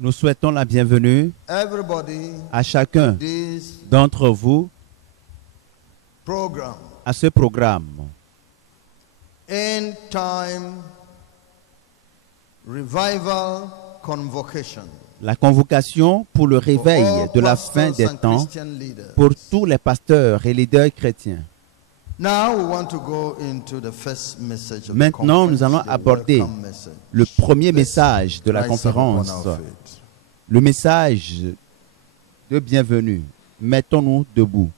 Nous souhaitons la bienvenue à chacun d'entre vous à ce programme. End Time Revival Convocation. La convocation pour le réveil de la fin des temps pour tous les pasteurs et leaders chrétiens. Maintenant, nous allons aborder le premier message de la conférence, le message de bienvenue. Mettons-nous debout.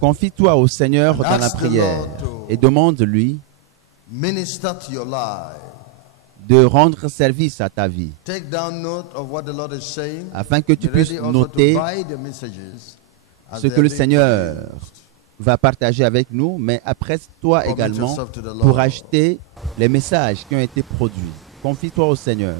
Confie-toi au Seigneur dans la prière et demande-lui de rendre service à ta vie, afin que tu puisses noter ce que le Seigneur va partager avec nous, mais apprête-toi également pour acheter les messages qui ont été produits. Confie-toi au Seigneur.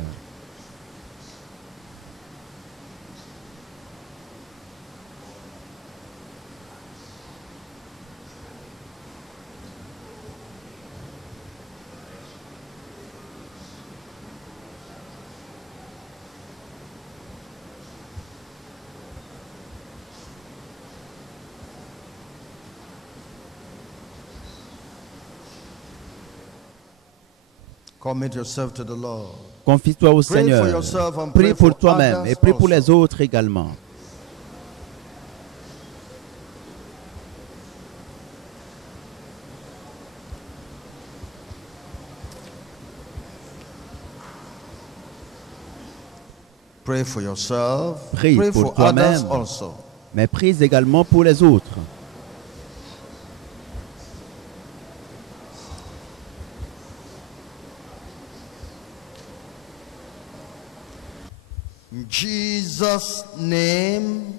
Confie-toi au Seigneur. Prie pour toi-même et prie pour les autres également. Prie pour toi-même, mais prie également pour les autres. Jesus' name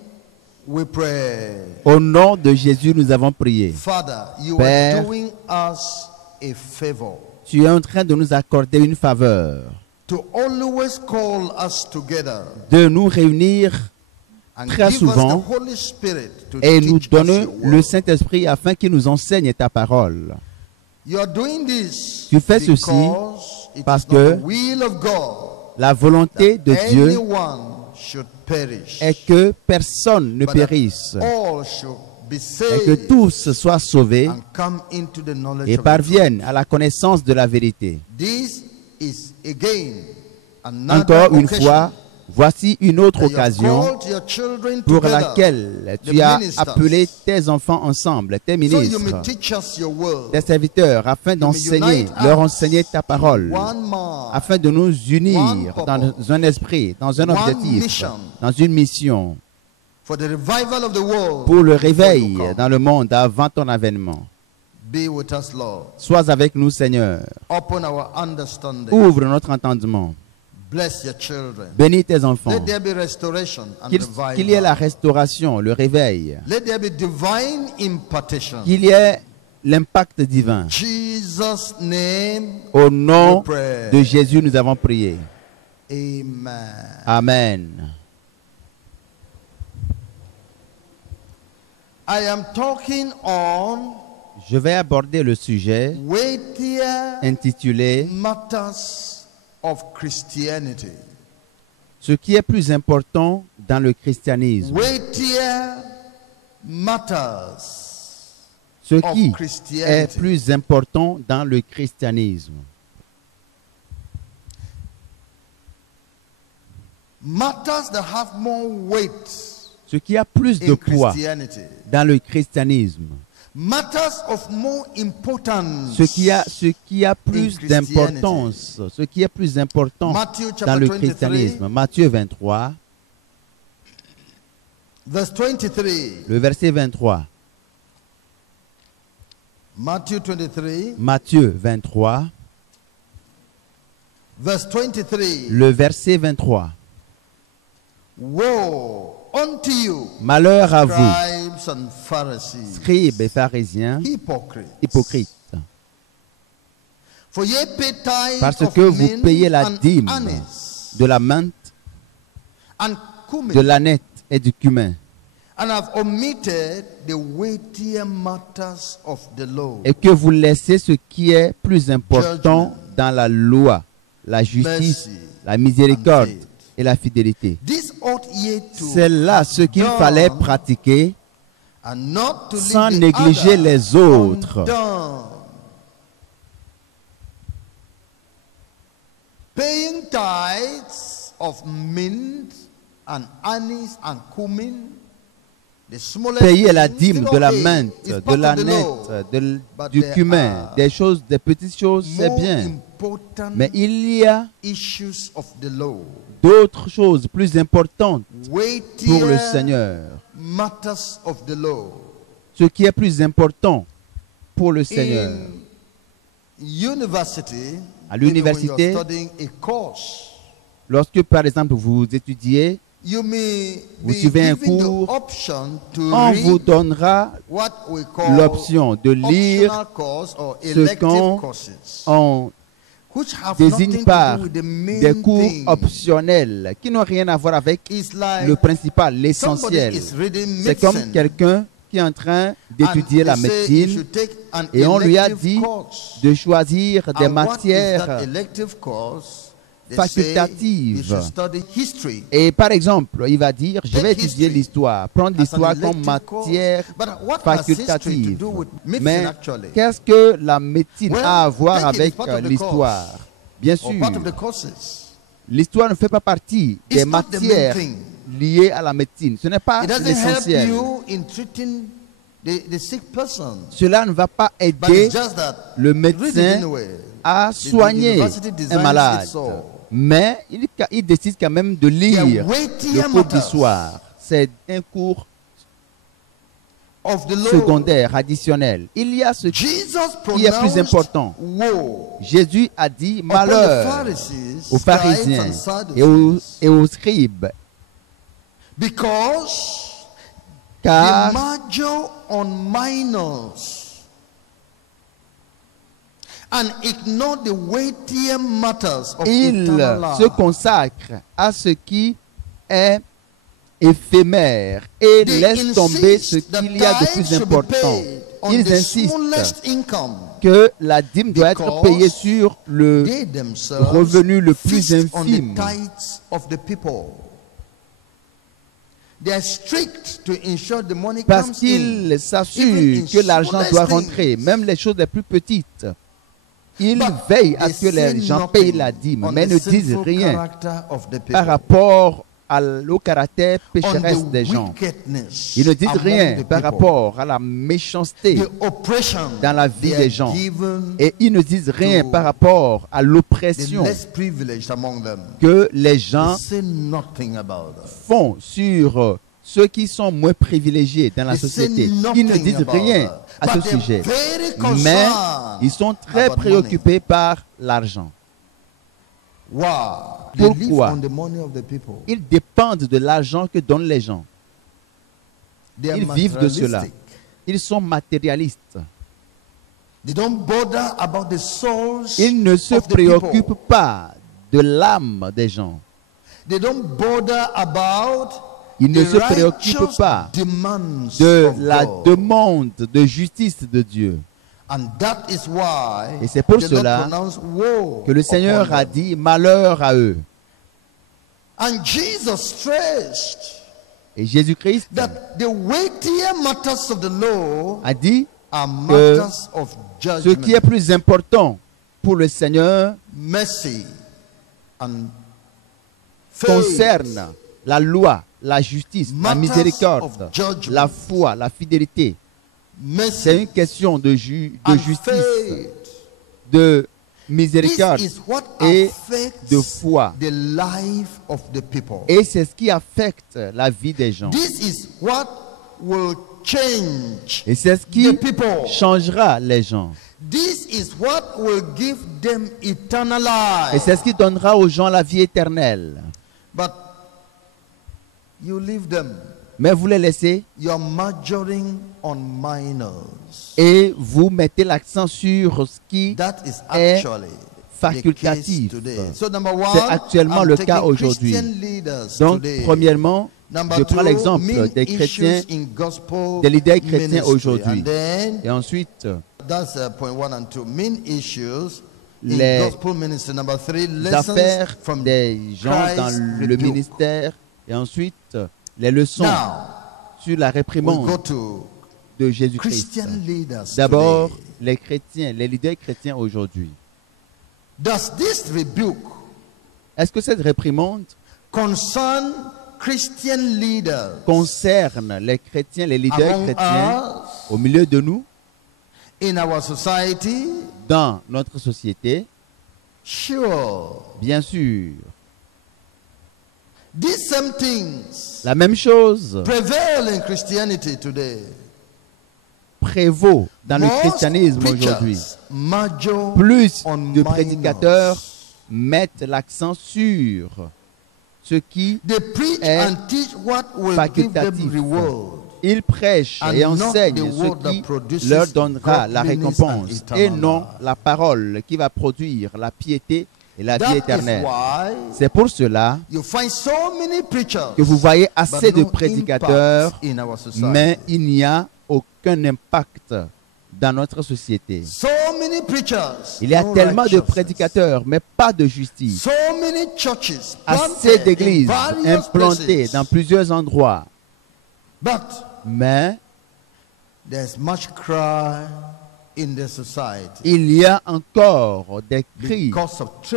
we pray. Au nom de Jésus, nous avons prié. Father, you Père, are doing us a favor. Tu es en train de nous accorder une faveur, To always call us together. De nous réunir And très give souvent us the Holy Spirit to et nous teach donner us your le word. Saint-Esprit afin qu'il nous enseigne ta parole. You are doing this Tu fais ceci because it parce is not que the will of God la volonté de that Dieu anyone should perish. est que personne ne But that périsse all should be et que saved tous soient sauvés and come into the knowledge et of the truth. parviennent à la connaissance de la vérité. This is again another Encore une occasion fois, voici une autre that you have occasion called your children pour together, laquelle the tu as ministers, appelé tes enfants ensemble, tes so you ministres, may teach us your word, tes serviteurs, afin d'enseigner, unite leur us enseigner ta parole, one mind, afin de nous unir one dans purpose, un esprit, dans un one objectif, mission, dans une mission, for the revival of the world pour le before réveil you come. dans le monde avant ton avènement. Be with us, Lord. Sois avec nous, Seigneur. Open our understanding. Ouvre notre entendement. Bless your children. Bénis tes enfants. Let there be restoration and Qu'il y ait la revival. restauration, le réveil. Let there be divine impartation. Qu'il y ait l'impact divin. Jesus' name Au nom we pray. de Jésus, nous avons prié. Amen. Amen. I am talking on Je vais aborder le sujet weightier intitulé matters of Christianity. Ce qui est plus important dans le christianisme. Weightier matters Ce of qui est Christianity. plus important dans le christianisme. Matters that have more weight Ce qui a plus de in poids Christianity. dans le christianisme. Matters of more importance. Ce qui a plus Christianity. d'importance, ce qui est plus important Matthew dans chapter le 23, christianisme. Matthieu 23, verse 23. le verset 23. Matthew 23, Matthieu 23, verse 23. le verset 23. Woe unto you, Malheur à vous, scribes and Pharisees, scribes et pharisiens, hypocrites. hypocrites, For ye pay tithe parce of que vous mint payez la and dîme anise de la menthe, and cumin de l'aneth et du cumin. And I've omitted the weightier matters of the law. Et que vous laissez ce qui est plus important dans la loi, la justice, la miséricorde et la fidélité. C'est là ce qu'il fallait pratiquer sans négliger les autres. Paying tithes of mint and anise and cumin. Payer la dîme de la menthe, de l'aneth, du cumin, des choses, des petites choses, c'est bien. Mais il y a d'autres choses plus importantes pour le Seigneur. Ce qui est plus important pour le Seigneur. À l'université, lorsque par exemple vous étudiez, vous suivez un cours, on vous donnera l'option de lire ce qu'on désigne par des cours optionnels qui n'ont rien à voir avec le principal, l'essentiel. C'est comme quelqu'un qui est en train d'étudier la médecine et on lui a dit de choisir des matières facultative. Et par exemple, il va dire, je vais étudier l'histoire, prendre l'histoire comme matière facultative. Mais qu'est-ce que la médecine a à voir avec l'histoire? Bien sûr, l'histoire ne fait pas partie des matières liées à la médecine. Ce n'est pas l'essentiel. Cela ne va pas aider le médecin à soigner un malade. Mais il décide quand même de lire le cours d'histoire. C'est un cours secondaire, additionnel. Il y a ce qui est plus important. Jésus a dit malheur aux pharisiens et aux scribes. Car ils se consacrent à ce qui est éphémère et laissent tomber ce qu'il y a de plus important. Ils insistent que la dîme doit être payée sur le revenu le plus infime. Parce qu'ils s'assurent que l'argent doit rentrer, même les choses les plus petites. Ils veillent à ce que les gens payent la dîme, mais ne disent rien par rapport au caractère pécheresse des gens. Ils ne disent rien par rapport à la méchanceté dans la vie des gens. Et ils ne disent rien par rapport à l'oppression que les gens font sur ceux qui sont moins privilégiés dans la société. Ils ne disent rien à ce sujet. Mais ils sont très préoccupés par l'argent. Pourquoi? Ils dépendent de l'argent que donnent les gens. Ils vivent de cela. Ils sont matérialistes. Ils ne se préoccupent pas de l'âme des gens. Ils ne se préoccupent pas de la demande de justice de Dieu. Et c'est pour cela que le Seigneur a dit malheur à eux. Et Jésus-Christ a dit que ce qui est plus important pour le Seigneur concerne la loi, la justice, la miséricorde, la foi, la fidélité. C'est une question de justice, de miséricorde et de foi. Et c'est ce qui affecte la vie des gens. Et c'est ce qui changera les gens. Et c'est ce qui donnera aux gens la vie éternelle. Mais vous les laissez et vous mettez l'accent sur ce qui est facultatif. C'est actuellement le cas aujourd'hui. Donc, premièrement, je prends l'exemple des chrétiens, des leaders chrétiens aujourd'hui. Et ensuite, les affaires des gens dans le ministère. Et ensuite, les leçons sur la réprimande de Jésus-Christ. D'abord, les chrétiens, les leaders chrétiens aujourd'hui. Est-ce que cette réprimande concerne les chrétiens, les leaders chrétiens au milieu de nous, dans notre société? Bien sûr. La même chose prévaut dans le christianisme aujourd'hui. Plus de prédicateurs mettent l'accent sur ce qui est facultatif. Ils prêchent et enseignent ce qui leur donnera la récompense et non la parole qui va produire la piété et la vie éternelle. C'est pour cela que vous voyez assez de prédicateurs, mais il n'y a aucun impact dans notre société. Il y a tellement de prédicateurs, mais pas de justice. Assez d'églises implantées dans plusieurs endroits. Mais il y a encore des cris,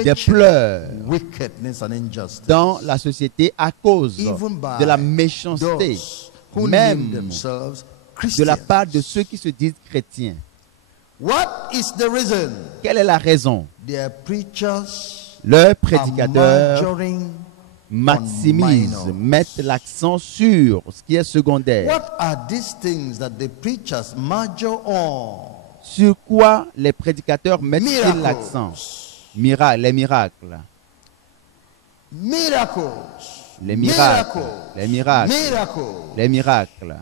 des pleurs dans la société à cause de la méchanceté, même de la part de ceux qui se disent chrétiens. Quelle est la raison? Leurs prédicateurs maximisent, mettent l'accent sur ce qui est secondaire. Sur quoi les prédicateurs mettent-ils l'accent? Les miracles. Les miracles. Les miracles. Les miracles.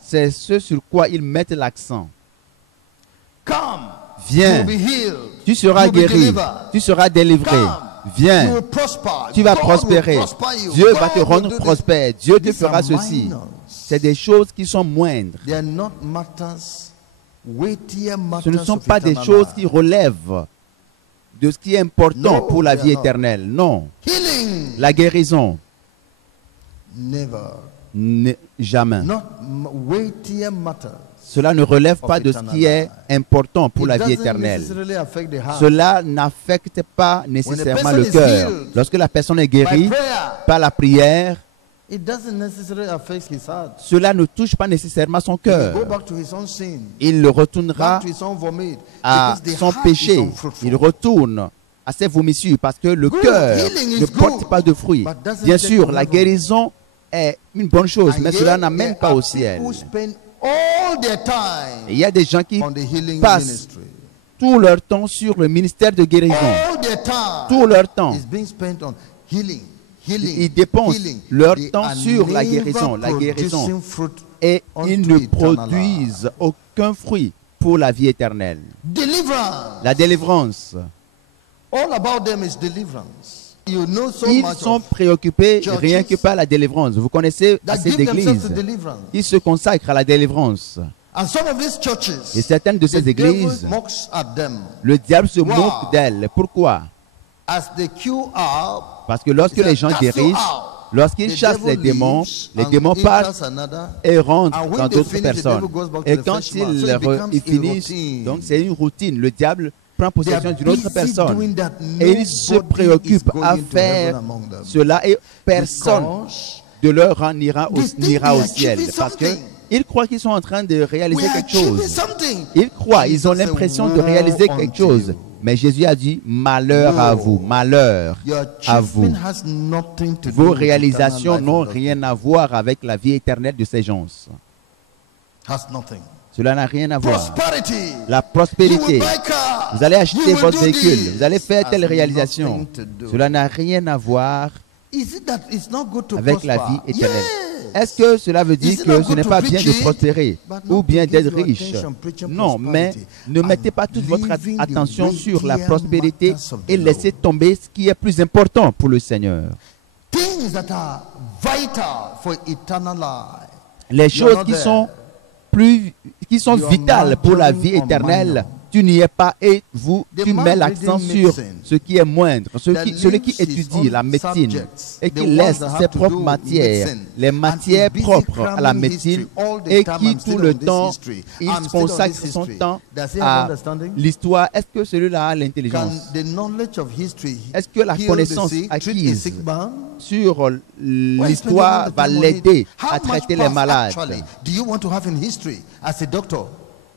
C'est ce sur quoi ils mettent l'accent. Viens, tu seras guéri, tu seras délivré. Viens, tu vas prospérer. Dieu va te rendre prospère. Dieu te fera ceci. C'est des choses qui sont moindres. Ce ne sont pas des choses qui relèvent de ce qui est important pour la vie éternelle. Non. La guérison. Jamais. Cela ne relève pas de ce qui est important pour la vie éternelle. Cela n'affecte pas nécessairement le cœur. Lorsque la personne est guérie par la prière, cela ne touche pas nécessairement son cœur. Il le retournera à son péché. Il retourne à ses vomissures parce que le cœur ne porte pas de fruits. Bien sûr, la guérison est une bonne chose, mais cela n'amène pas au ciel. Il y a des gens qui passent tout leur temps sur le ministère de guérison. Tout leur temps. Ils dépensent leur temps sur la guérison. Et ils ne produisent aucun fruit pour la vie éternelle. La délivrance. Ils sont préoccupés rien que par la délivrance. Vous connaissez assez d'églises qui se consacrent à la délivrance. Et certaines de ces églises, le diable se moque d'elles. Pourquoi? Parce que lorsque les gens guérissent, lorsqu'ils chassent les démons partent et rentrent dans d'autres personnes. Et quand ils finissent, donc c'est une routine. Le diable prend possession d'une autre personne et il se préoccupe à faire cela et personne de leur rang n'ira au ciel parce qu'ils croient qu'ils sont en train de réaliser quelque chose. Ils croient, ils ont l'impression de réaliser quelque chose. Mais Jésus a dit, malheur à vous, malheur à vous. Vos réalisations n'ont rien à voir avec la vie éternelle de ces gens. Cela n'a rien à voir. La prospérité. Vous allez acheter votre véhicule. Vous allez faire telle réalisation. Cela n'a rien à voir avec la vie éternelle. Est-ce que cela veut dire que ce n'est pas bien de prospérer ou bien d'être riche? Non, mais ne mettez pas toute votre attention sur la prospérité et laissez tomber ce qui est plus important pour le Seigneur. Les choses qui sont vitales pour la vie éternelle, tu n'y es pas et tu mets l'accent sur ce qui est moindre. Celui qui étudie la médecine et qui laisse ses propres matières, les matières propres à la médecine, et qui tout le temps, il consacre son temps à l'histoire. Est-ce que celui-là a l'intelligence? Est-ce que la connaissance acquise sur l'histoire va l'aider à traiter les malades?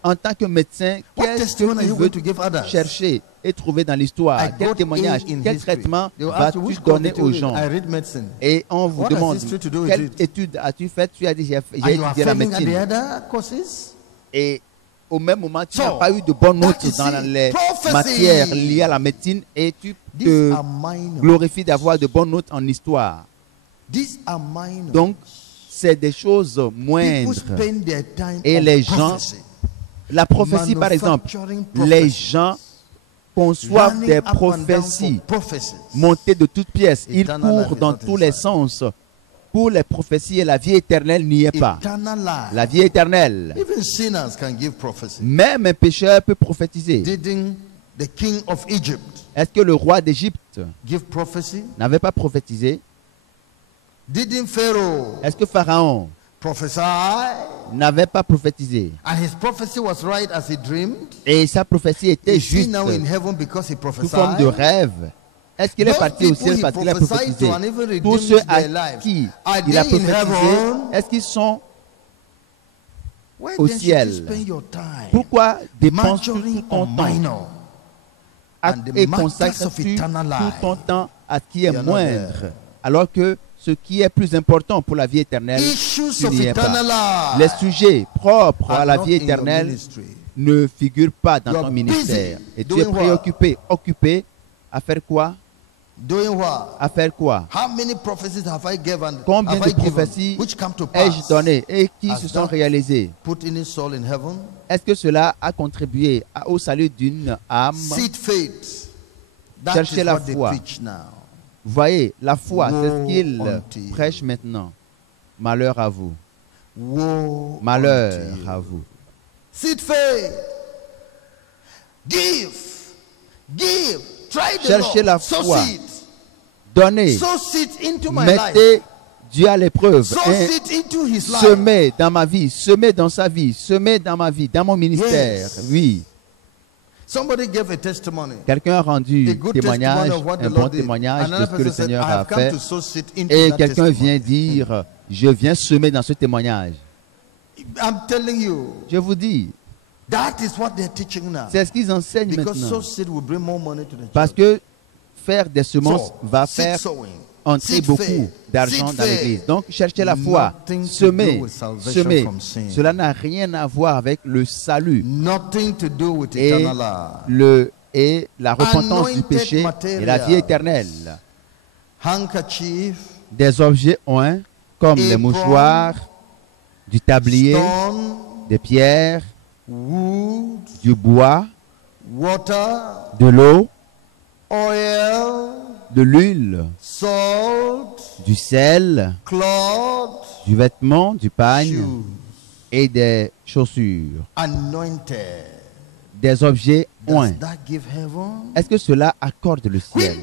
En tant que médecin, qu'est-ce que tu veux chercher et trouver dans l'histoire? Quel témoignage, quel traitement vas-tu donner aux gens? Et on vous demande, quelle étude as-tu faite? Tu as dit, j'ai étudié la médecine. Et au même moment, tu n'as pas eu de bonnes notes dans les matières liées à la médecine et tu te glorifies d'avoir de bonnes notes en histoire. Donc, c'est des choses moindres. Et les gens... La prophétie, par exemple, les gens conçoivent des prophéties montées de toutes pièces. Ils courent dans tous les sens pour les prophéties et la vie éternelle n'y est pas. La vie éternelle, même un pécheur peut prophétiser. Est-ce que le roi d'Égypte n'avait pas prophétisé? Est-ce que Pharaon n'avait pas prophétisé? Et sa prophétie était juste sous forme de rêve. Est-ce qu'il est parti au ciel parce qu'il a prophétisé? Tous ceux à qui il a prophétisé, est-ce qu'ils sont au ciel? Pourquoi dépenses-tu tout ton temps et consacres-tu tout ton temps à ce qui est moindre, alors que ce qui est plus important pour la vie éternelle, tu n'y es pas. Les sujets propres à la vie éternelle ne figurent pas dans ton ministère. Et tu es préoccupé, occupé à faire quoi? À faire quoi? Combien de prophéties ai-je donné et qui se sont réalisées? Est-ce que cela a contribué au salut d'une âme? Cherchez la foi. Voyez, la foi, c'est ce qu'il prêche maintenant. Malheur à vous. Malheur à vous. Cherchez la foi. Donnez. Mettez Dieu à l'épreuve. Semez dans ma vie, semez dans sa vie, semez dans ma vie, dans mon ministère. Oui. Quelqu'un a rendu témoignage, un bon témoignage de ce que le Seigneur a fait. Et quelqu'un vient dire, je viens semer dans ce témoignage. Je vous dis, c'est ce qu'ils enseignent maintenant. Parce que faire des semences va faire entrer beaucoup d'argent dans l'église. Donc, cherchez la foi, semez, semez. Cela n'a rien à voir avec le salut et la repentance du péché et la vie éternelle. Des objets oints comme les mouchoirs, du tablier, des pierres, du bois, de l'eau, de l'huile, du sel, du vêtement, du pagne et des chaussures. Des objets oints. Est-ce que cela accorde le ciel?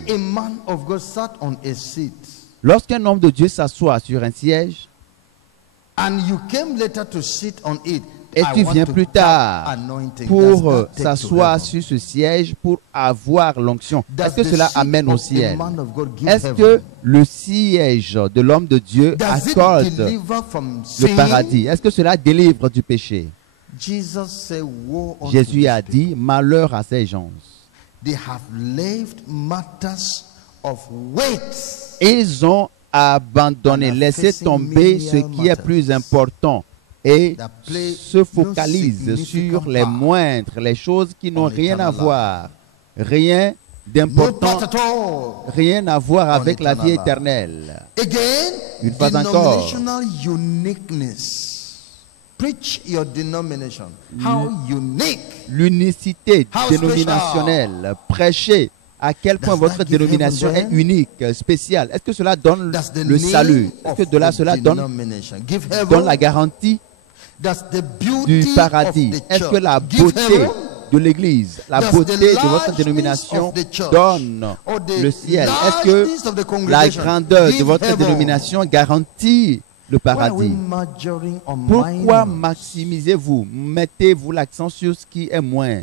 Lorsqu'un homme de Dieu s'assoit sur un siège et tu viens plus tard pour s'asseoir sur ce siège pour avoir l'onction, est-ce que cela amène au ciel? Est-ce que le siège de l'homme de Dieu accorde le paradis? Est-ce que cela délivre du péché? Jésus a dit, malheur à ces gens. Ils ont abandonné, laissé tomber ce qui est plus important et se focalisent sur les moindres, les choses qui n'ont rien à voir, rien d'important, rien à voir avec la vie éternelle. Une fois encore, l'unicité dénominationnelle. Prêchez à quel point votre dénomination est unique, spéciale. Est-ce que cela donne le salut? Est-ce que cela donne la garantie du paradis? Est-ce que la beauté de l'Église, la beauté de votre dénomination donne le ciel? Est-ce que la grandeur de votre dénomination garantit le paradis? Pourquoi maximisez-vous? Mettez-vous l'accent sur ce qui est moins?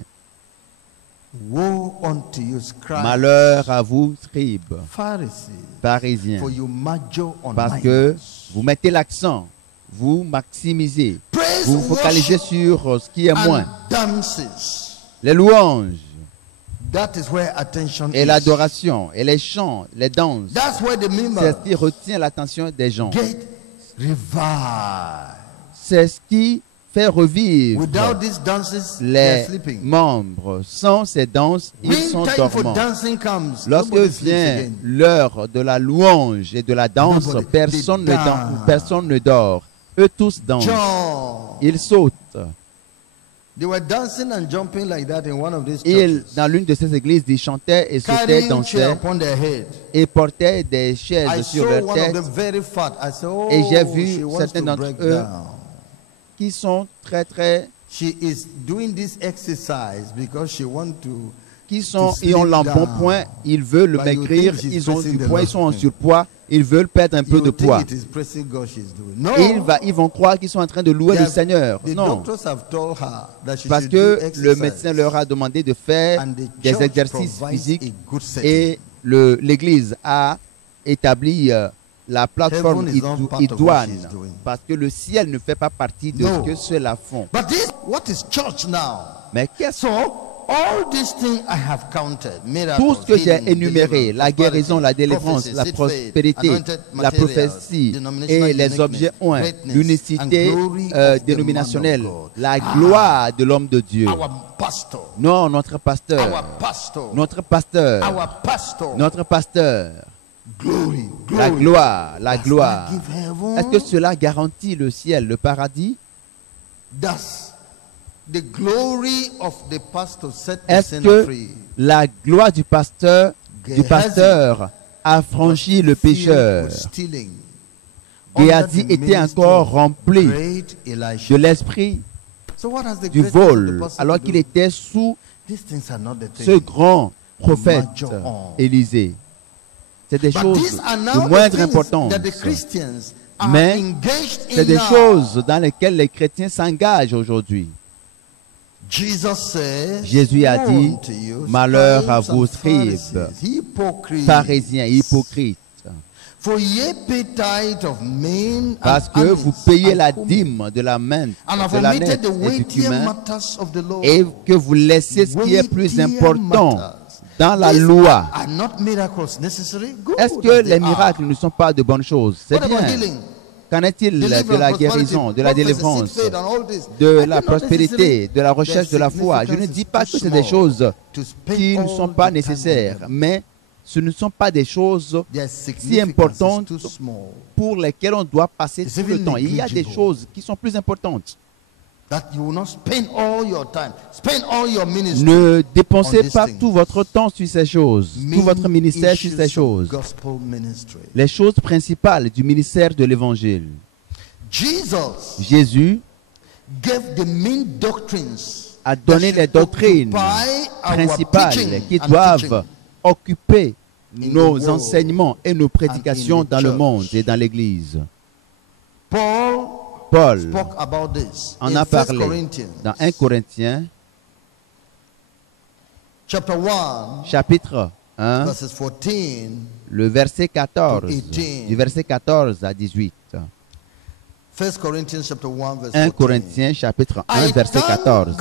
Malheur à vous, scribes, pharisiens, parce que vous mettez l'accent, vous maximisez, vous focalisez sur ce qui est moins. Les louanges, et l'adoration, et les chants, les danses, c'est ce qui retient l'attention des gens. C'est ce qui fait revivre les membres. Sans ces danses, ils sont dormants. Lorsque vient l'heure de la louange et de la danse, personne ne dort. Eux tous dansent. Ils sautent. Dans l'une de ces églises, ils chantaient et sautaient, dansaient et portaient des chaises sur leur tête. Et j'ai vu certains d'entre eux qui sont ils ont l'embonpoint, ils veulent maigrir, ils ont du poids, ils sont en surpoids, ils veulent perdre un peu de poids. Ils vont croire qu'ils sont en train de louer le Seigneur. Non. Parce que le médecin leur a demandé de faire des exercices physiques et l'Église a établi la plateforme idoine, parce que le ciel ne fait pas partie de ce que ceux-là font. Mais qu'est-ce tout ce que j'ai énuméré, la guérison, la délivrance, la prospérité, la prophétie et les objets oints, l'unicité dénominationnelle, la gloire de l'homme de Dieu. Non, notre pasteur, la gloire, la gloire. Est-ce que cela garantit le ciel, le paradis? Est-ce que la gloire du pasteur a franchi le pécheur? Géasi était encore rempli de l'esprit du vol, alors qu'il était sous ce grand prophète Élisée. C'est des choses de moindre importance, mais c'est des choses dans lesquelles les chrétiens s'engagent aujourd'hui. Jésus a dit, malheur à vous, scribes, pharisiens, hypocrites, parce que vous payez la dîme de la main, de la nette et du cumin, et que vous laissez ce qui est plus important dans la loi. Est-ce que les miracles ne sont pas de bonnes choses? C'est bien. Qu'en est-il de la guérison, de la délivrance, de la prospérité, de la recherche de la foi? Je ne dis pas que c'est des choses qui ne sont pas nécessaires, mais ce ne sont pas des choses si importantes pour lesquelles on doit passer tout le temps. Il y a des choses qui sont plus importantes. Ne dépensez pas tout votre temps sur ces choses, tout votre ministère sur ces choses. Les choses principales du ministère de l'Évangile. Jésus a donné les doctrines principales qui doivent occuper nos enseignements et nos prédications dans le monde et dans l'Église. Paul en a parlé dans 1 Corinthiens, chapitre 1, le verset 14, du verset 14 à 18. 1 Corinthiens, chapitre 1, verset 14.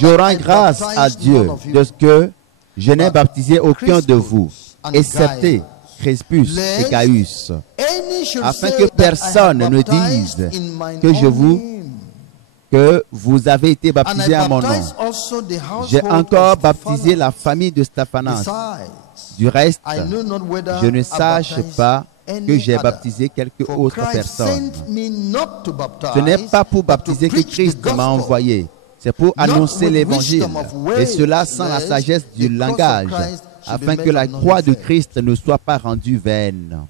Je rends grâce à Dieu de ce que je n'ai baptisé aucun de vous, excepté Crispus et Gaius, afin que personne ne dise que que vous avez été baptisés à mon nom. J'ai encore baptisé la famille de Stéphanas. Du reste, je ne sache pas que j'ai baptisé quelque autre personne. Ce n'est pas pour baptiser que Christ m'a envoyé. C'est pour annoncer l'évangile. Et cela sans la sagesse du langage, afin que la croix de Christ ne soit pas rendue vaine.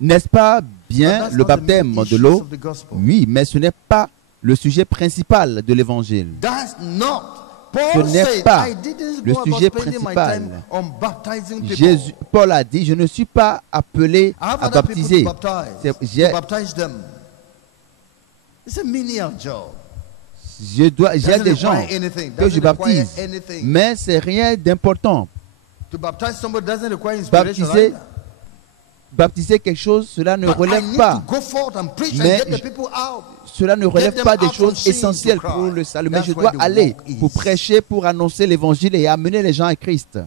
N'est-ce pas bien le baptême de l'eau? Oui, mais ce n'est pas le sujet principal de l'évangile. Ce n'est pas le sujet principal. Paul a dit, je ne suis pas appelé à baptiser. J'ai des gens que je baptise, mais ce n'est rien d'important. Baptiser quelque chose, cela ne relève pas. Mais cela ne relève pas des choses essentielles pour le salut. Mais je dois aller pour prêcher, pour annoncer l'évangile et amener les gens à Christ.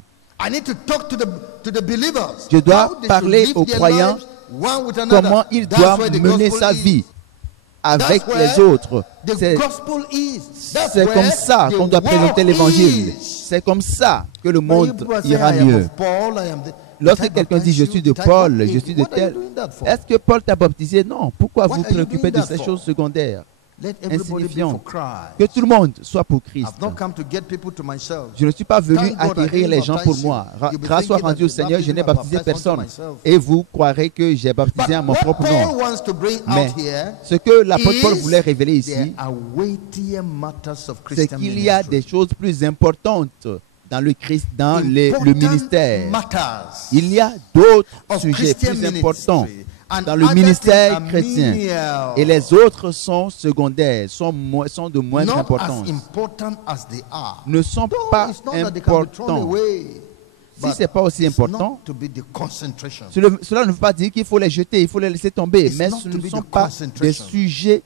Je dois parler aux croyants comment ils doivent mener sa vie avec les autres. C'est comme ça qu'on doit présenter l'évangile. C'est comme ça que le monde ira mieux. Lorsque quelqu'un dit « je suis de Paul, je suis de tel », est-ce que Paul t'a baptisé? Non. Pourquoi vous préoccupez de ces choses secondaires, insignifiantes? Que tout le monde soit pour Christ. Je ne suis pas venu acquérir les gens pour moi. Grâce soit rendue au Seigneur, je n'ai baptisé personne. Et vous croirez que j'ai baptisé à mon propre nom. Mais ce que l'apôtre Paul voulait révéler ici, c'est qu'il y a des choses plus importantes dans le Christ, dans le ministère. Il y a d'autres sujets plus importants dans le ministère chrétien. Et les autres sont secondaires, sont de moindre importance. Ne sont pas importants. Si ce n'est pas aussi important, cela ne veut pas dire qu'il faut les jeter, il faut les laisser tomber. Mais ce ne sont pas des sujets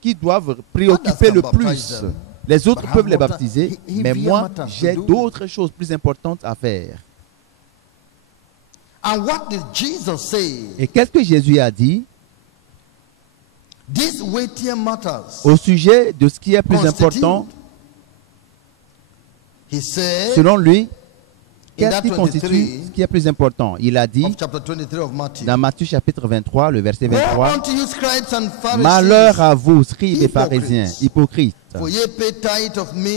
qui doivent préoccuper le plus. Les autres peuvent les baptiser, mais moi, j'ai d'autres choses plus importantes à faire. Et qu'est-ce que Jésus a dit? Au sujet de ce qui est plus important, selon lui, qu'est-ce qui constitue ce qui est plus important? Il a dit dans Matthieu chapitre 23, le verset 23, « Malheur à vous, scribes et pharisiens, hypocrites,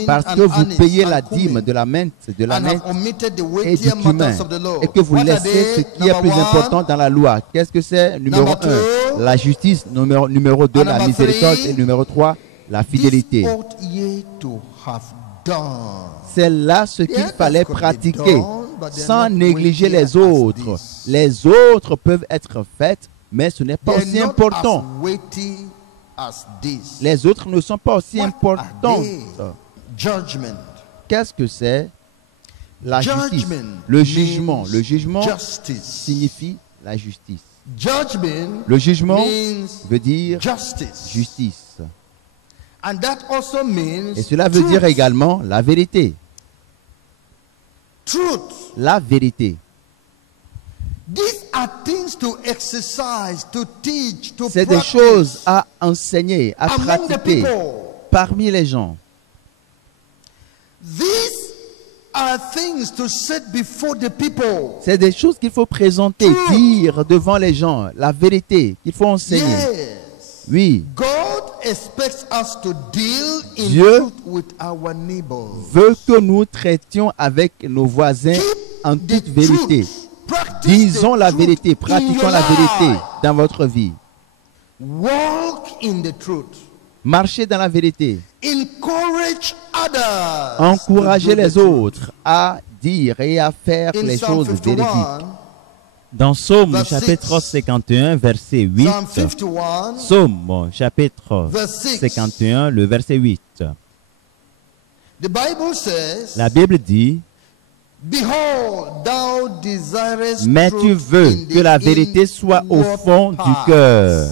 parce que vous payez la dîme de la menthe et du cumin, et que vous laissez ce qui est plus important dans la loi. » Qu'est-ce que c'est? Numéro 1, la justice. Numéro 2, la miséricorde. Et numéro 3, la fidélité. C'est là ce qu'il fallait pratiquer, sans négliger les autres. Les autres peuvent être faites, mais ce n'est pas aussi important. Les autres ne sont pas aussi importantes. Qu'est-ce que c'est? La justice. Le jugement. Le jugement signifie la justice. Le jugement veut dire justice. Et cela veut dire également la vérité. La vérité. C'est des choses à enseigner, à pratiquer parmi les gens. C'est des choses qu'il faut présenter, dire devant les gens, la vérité qu'il faut enseigner. Oui. Dieu veut que nous traitions avec nos voisins en toute vérité. Disons la vérité, pratiquons la vérité dans votre vie. Marchez dans la vérité. Encouragez les autres à dire et à faire les choses véridiques. Dans Psaume chapitre 51, verset 8. Psaume chapitre 51, le verset 8. La Bible dit, mais tu veux que la vérité soit au fond du cœur.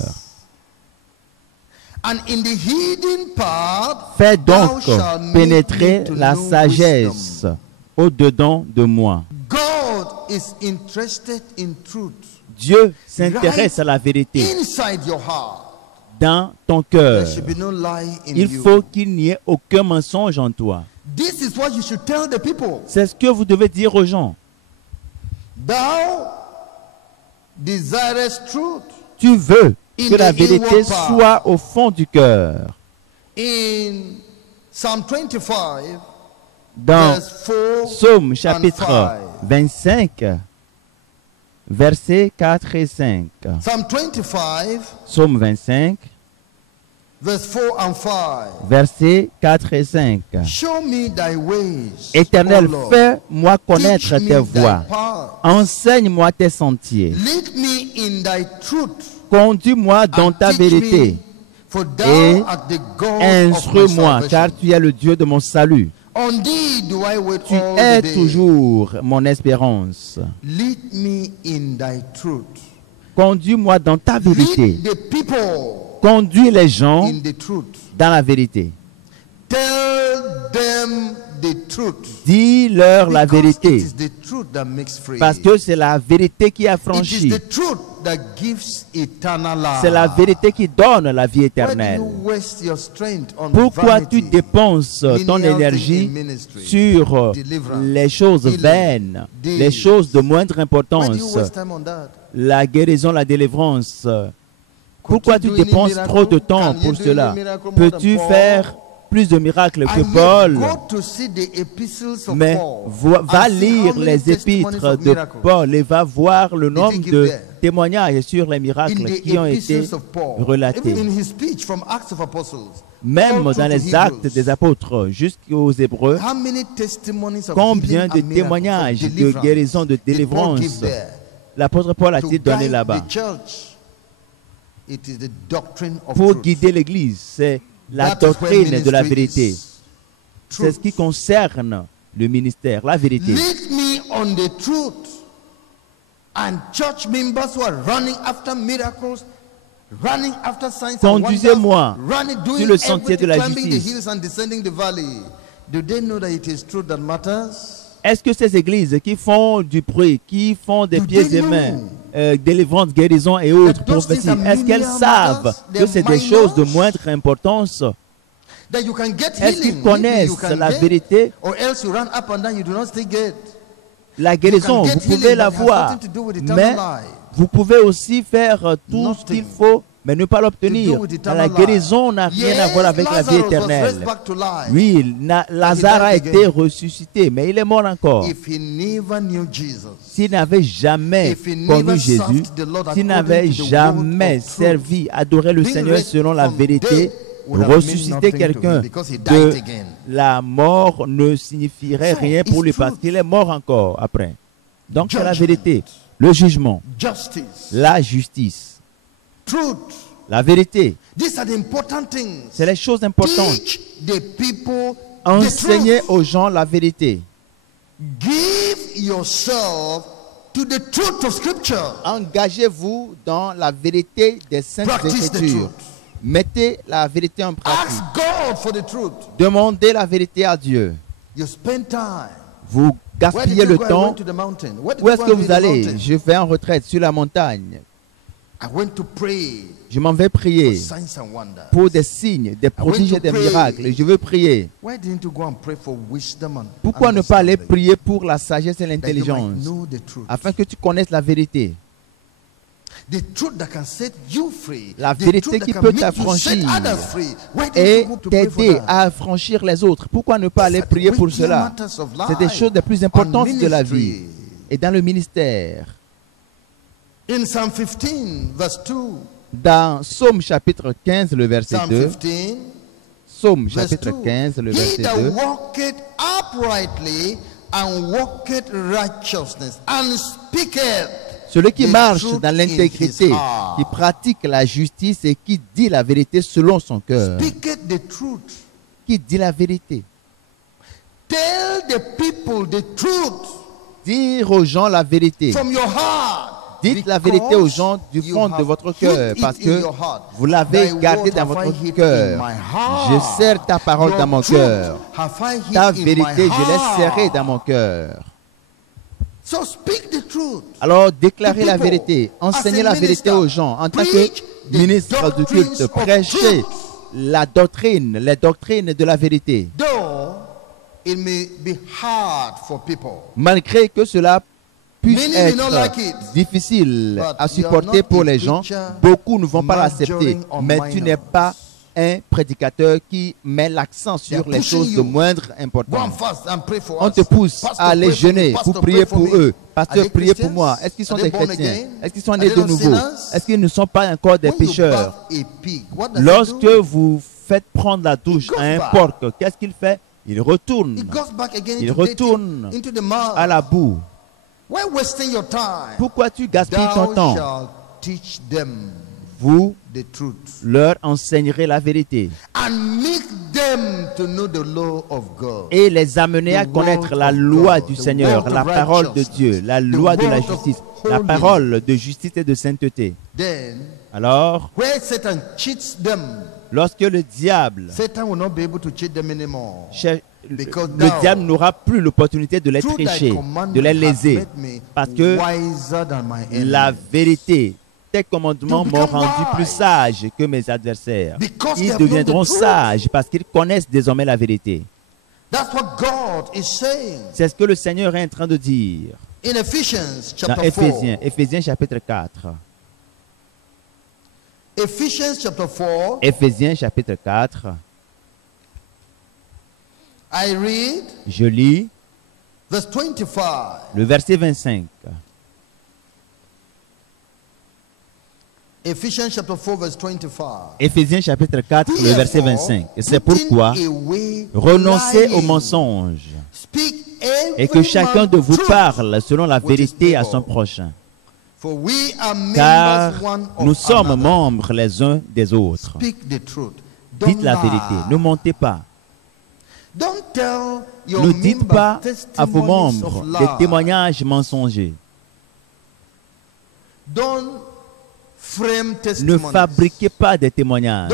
Fais donc pénétrer la sagesse au-dedans de moi. Dieu s'intéresse à la vérité. dans ton cœur. There should be no lie in Il you. faut qu'il n'y ait aucun mensonge en toi. This is what you should tell the people. C'est ce que vous devez dire aux gens. Thou desirest truth. Tu veux In que la the vérité inward part. soit au fond du cœur. In Psalm 25, Dans verse 4 Psaume and chapitre 5. 25, versets 4 et 5. Psalm 25, Psaume 25, verse 4 and 5. versets 4 et 5. Show me thy ways, Éternel, O Lord. fais-moi connaître Teach me tes thy voies. paths. Enseigne-moi tes sentiers. Lead me in thy truth. Conduis-moi dans and ta teach vérité. me, for thou Et art the God of my instruis-moi, car salvation. tu es le Dieu de mon salut. On thee do I wait Tu all es the day. toujours mon espérance. Lead me in thy truth. Conduis-moi dans ta vérité. Lead the people Conduis les gens in the truth. dans la vérité. Tell them the truth. Dis-leur la Because vérité. it is the truth that makes free. Parce que c'est la vérité qui it is affranchit. the truth that gives eternal life. C'est la vérité qui donne la vie Why do éternelle. you waste your strength on Pourquoi vanity, tu dépenses ton menial énergie thing in ministry, sur deliverance, les choses healing, vaines, deeds? les choses de moindre Why do you importance, waste time on that? la guérison, la délivrance? Pourquoi tu do any dépenses miracle? trop de temps Can you pour do cela? any miracle more Peux-tu than Paul? faire plus de miracles que And yet Paul? go to see the epistles of Mais Paul va and see lire how many les testimonies épîtres of de miracles. Paul et va voir le Did he nombre give de there? témoignages sur les In miracles the qui ont été epistles of Paul, relatés. even in his speech from Acts of Apostles, Même all dans through les to actes Hebrews, des apôtres jusqu'aux Hébreux, how many testimonies of combien healing de and miracles, témoignages of de deliverance guérison, de did Paul délivrance give there l'apôtre Paul to a-t-il donné guide là-bas? the church? It is the doctrine of Pour truth. guider l'Église, c'est la That is where doctrine de la ministry vérité. is. C'est ce qui concerne le ministère, la vérité. Lead me on the truth. And church members who are running after miracles, running after signs and Conduisez-moi wonders, running, doing sur le sentier de la everything, climbing the justice. hills and descending the valley. Do they know that it is truth that matters? Est-ce que ces églises qui font du bruit, qui font des pieds et mains, délivrance, guérison et autres prophéties, est-ce qu'elles savent que c'est des choses de moindre importance? That you can get Est-ce qu'ils healing, maybe connaissent you can la get, vérité? or else you run up and down, you do not still get. La guérison, You can vous get pouvez healing, la but it has voir, nothing to do with eternal mais life. vous pouvez aussi faire tout ce Nothing qu'il faut, mais ne pas To l'obtenir. do with La eternal life. guérison n'a rien à voir avec la vie Lazarus was éternelle. raised back to life. Oui, Lazare a died été again. ressuscité, mais il est mort encore. If he never knew Jesus, S'il n'avait jamais if he connu never Jésus, served the Lord s'il according n'avait to the word jamais of truth, servi, adoré le being Seigneur raised selon la from vérité, dead would have meant ressusciter nothing to quelqu'un him because he died de again. la mort ne signifierait So, rien pour it's lui parce truth. qu'il est mort encore après. Donc c'est la Judgment. vérité, le jugement, Justice, la justice, truth. la vérité. These are the important things. C'est les choses importantes. Teach the people the Enseignez truth. aux gens la vérité. Give yourself to the truth of Scripture. Engagez-vous dans la vérité des Saintes Practice the Écritures. truth. Mettez la vérité en pratique. Ask God for the truth. Demandez la vérité à Dieu. You spend time. Vous Where did gaspillez you le go? I temps. went to the mountain. What did Où you est-ce go que and do vous in the allez? mountain? Je vais en retraite sur la montagne. I went to pray Je m'en vais for prier signs and wonders. pour des signes, des prodiges et des pray. miracles. Je veux prier. Why didn't you go and pray for wisdom and Pourquoi ne pas aller understanding? prier pour la sagesse et That you might l'intelligence know the truth. afin que tu connaisses la vérité? The truth that can set you free. La The vérité truth that qui can peut make you set t'affranchir others free. Why didn't et you go to pray for t'aider that? à affranchir les autres. Pourquoi ne pas These aller are the prier pour weightier cela? matters of C'est des life choses les plus and importantes de la ministry. vie et dans le ministère. In Psalm 15, verse 2. Dans Psaume chapitre 15, le verset Psalm 2. 15, Psaume verse chapitre 2. 15, le He verset that 2. walketh uprightly and walketh righteousness and speaketh Celui qui the marche truth dans in l'intégrité, his heart. qui pratique la justice et qui dit la vérité selon son cœur. Speaketh the truth. Qui dit la vérité. Tell the people the truth Dire aux gens la vérité. from your heart. Dites la vérité aux gens du fond de votre cœur parce que vous l'avez gardé dans votre cœur. Je serre ta parole dans mon cœur. Ta vérité, je l'ai serrée dans mon cœur. So speak the truth. Alors déclarez la people, vérité. as Enseignez a la vérité minister, aux gens. En tant que preach ministres du culte, prêchez la doctrine, les doctrines de la vérité. It may be hard for people. Malgré que cela puisse être difficile à supporter pour les gens, beaucoup ne vont pas l'accepter. Mais tu n'es pas un prédicateur qui met l'accent sur les choses de moindre importance. On te pousse à aller jeûner pour prier pour eux. Pasteur, priez pour moi. Est-ce qu'ils sont des chrétiens? Est-ce qu'ils sont nés de nouveau? Est-ce qu'ils ne sont pas encore des pécheurs? Lorsque vous faites prendre la douche à un porc, qu'est-ce qu'il fait? Il retourne à la boue. Pourquoi tu gaspilles ton temps? Vous leur enseignerez la vérité et les amener à connaître la loi du Seigneur, la parole de Dieu, la loi de la justice, la parole de justice et de sainteté. Alors, lorsque le diable, le diable n'aura plus l'opportunité de les tricher, de les léser, parce que la vérité, tes commandements m'ont rendu plus sage que mes adversaires. Ils deviendront sages parce qu'ils connaissent désormais la vérité. C'est ce que le Seigneur est en train de dire dans Éphésiens chapitre 4. Éphésiens chapitre 4. Je lis le verset 25. Éphésiens chapitre 4, le verset 25. Et c'est pourquoi renoncez aux mensonges et que chacun de vous parle selon la vérité à son prochain. Car nous sommes membres les uns des autres. Dites la vérité, ne mentez pas. Ne dites pas à vos membres des témoignages mensongers. Ne fabriquez pas des témoignages.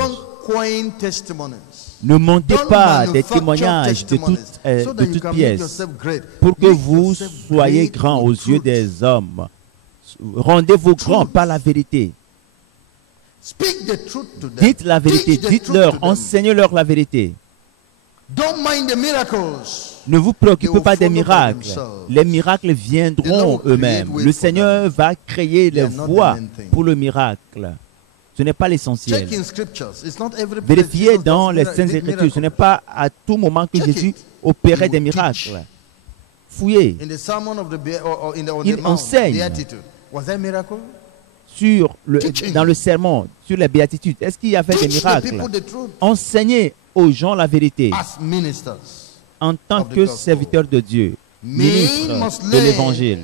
Ne montez pas des témoignages de toutes pièces pour que vous soyez grands aux yeux des hommes. Rendez-vous grands par la vérité. Dites la vérité, dites-leur, enseignez-leur la vérité. Ne vous préoccupez pas des miracles. Les miracles viendront eux-mêmes. Le Seigneur va créer les voies pour le miracle. Ce n'est pas l'essentiel. Vérifiez dans les Saintes Écritures. Ce n'est pas à tout moment que Jésus opérait des miracles. Fouillez. Il enseigne dans le sermon sur les béatitudes. Est-ce qu'il y avait des miracles? Enseignez aux gens la vérité. En tant que serviteur de Dieu, ministre de l'Évangile,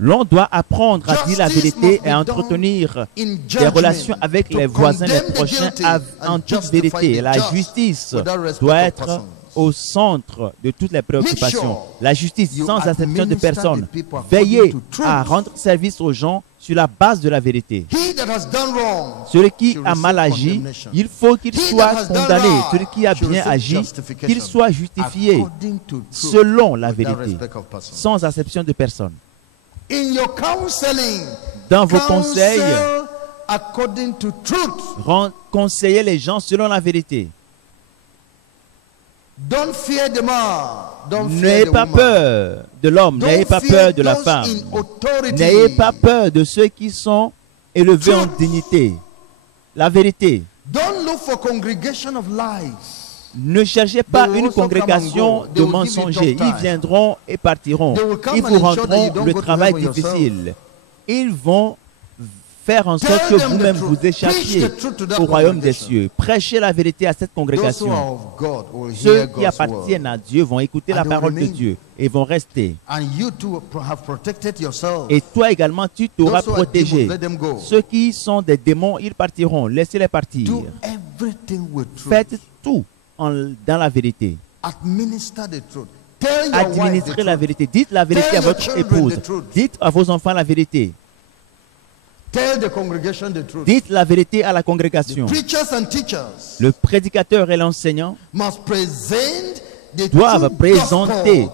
l'on doit apprendre à dire la vérité et à entretenir des relations avec les voisins, les prochains en toute vérité. La justice doit être au centre de toutes les préoccupations. La justice sans acception de personne. Veillez à rendre service aux gens sur la base de la vérité. Celui qui a mal agi, il faut qu'il soit condamné. Celui qui a bien agi, qu'il soit justifié selon la vérité, sans acception de personne. Dans vos conseils, conseillez les gens selon la vérité. N'ayez pas peur de l'homme, n'ayez pas peur de la femme, n'ayez pas peur de ceux qui sont élevés en dignité. La vérité. Ne cherchez pas une congrégation de mensongers. Ils viendront et partiront. Ils vous rendront le travail difficile. Ils vont faire en sorte que vous-même vous échappiez au royaume des cieux. Prêchez la vérité à cette congrégation. Ceux qui appartiennent à Dieu vont écouter la parole de Dieu et vont rester. Et toi également, tu t'auras protégé. Ceux qui sont des démons, ils partiront. Laissez-les partir. Faites tout dans la vérité. Administrez la vérité. Dites la vérité à votre épouse. Dites à vos enfants la vérité. Dites la vérité à la congrégation. Le prédicateur et l'enseignant doivent présenter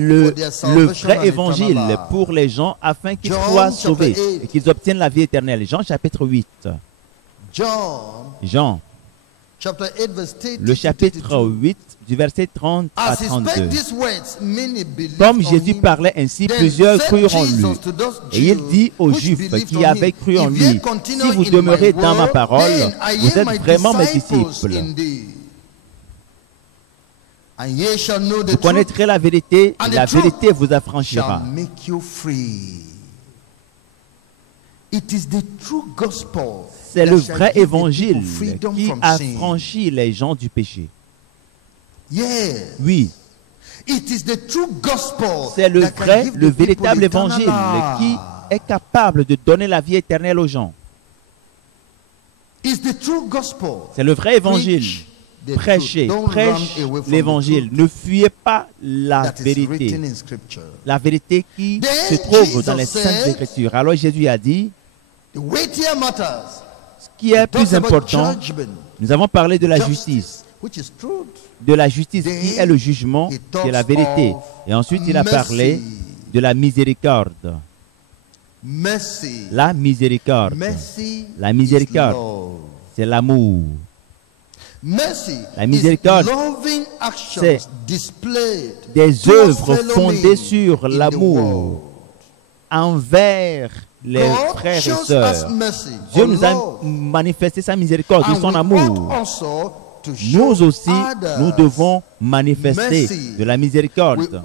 le vrai évangile pour les gens afin qu'ils soient sauvés et qu'ils obtiennent la vie éternelle. Jean chapitre 8. Jean, le chapitre 8, du verset 30 à 32. Comme Jésus parlait ainsi, plusieurs crurent en lui. Et il dit aux Juifs qui avaient cru en lui, si vous demeurez dans ma parole, vous êtes vraiment mes disciples. Vous connaîtrez la vérité vous affranchira. C'est le vrai évangile qui affranchit les gens du péché. Oui. C'est le véritable évangile qui est capable de donner la vie éternelle aux gens. C'est le vrai évangile. Prêche l'évangile. Ne fuyez pas la vérité. La vérité qui se trouve dans les Saintes Écritures. Alors Jésus a dit, ce qui est plus important, nous avons parlé de la justice. De la justice qui est le jugement, qui est la vérité. Et ensuite, il a parlé de la miséricorde. La miséricorde. La miséricorde, c'est l'amour. La miséricorde, c'est des œuvres fondées sur l'amour envers les frères et sœurs. Dieu nous a manifesté sa miséricorde et son amour. Nous aussi, nous devons manifester de la miséricorde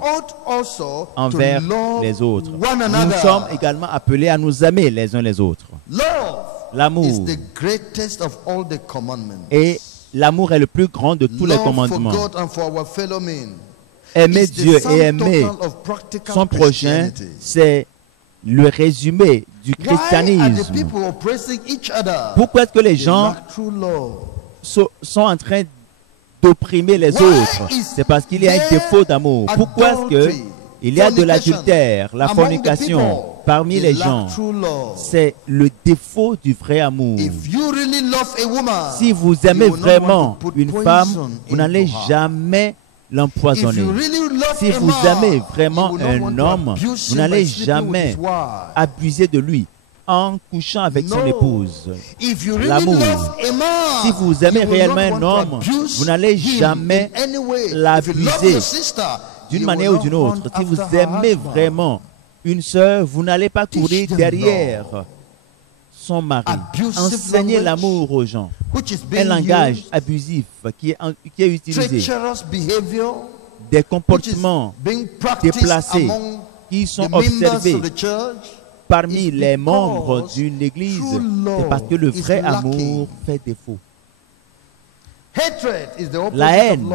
envers les autres. Nous sommes également appelés à nous aimer les uns les autres. L'amour. Et l'amour est le plus grand de tous les commandements. Aimer Dieu et aimer son prochain, c'est le résumé du christianisme. Pourquoi est-ce que les gens sont en train d'opprimer les autres? C'est parce qu'il y a un défaut d'amour. Pourquoi est-ce qu'il y a de l'adultère, la fornication parmi les gens? C'est le défaut du vrai amour. Si vous aimez vraiment une femme, vous n'allez jamais l'empoisonner. Si vous aimez vraiment un homme, vous n'allez jamais abuser de lui en couchant avec son épouse. L'amour. Si vous aimez réellement un homme, vous n'allez jamais l'abuser d'une manière ou d'une autre. Si vous aimez vraiment une sœur, vous n'allez pas courir derrière son mari. Enseignez l'amour aux gens. Un langage abusif qui est utilisé. Des comportements déplacés qui sont observés parmi les membres d'une église, c'est parce que le vrai amour fait défaut. La haine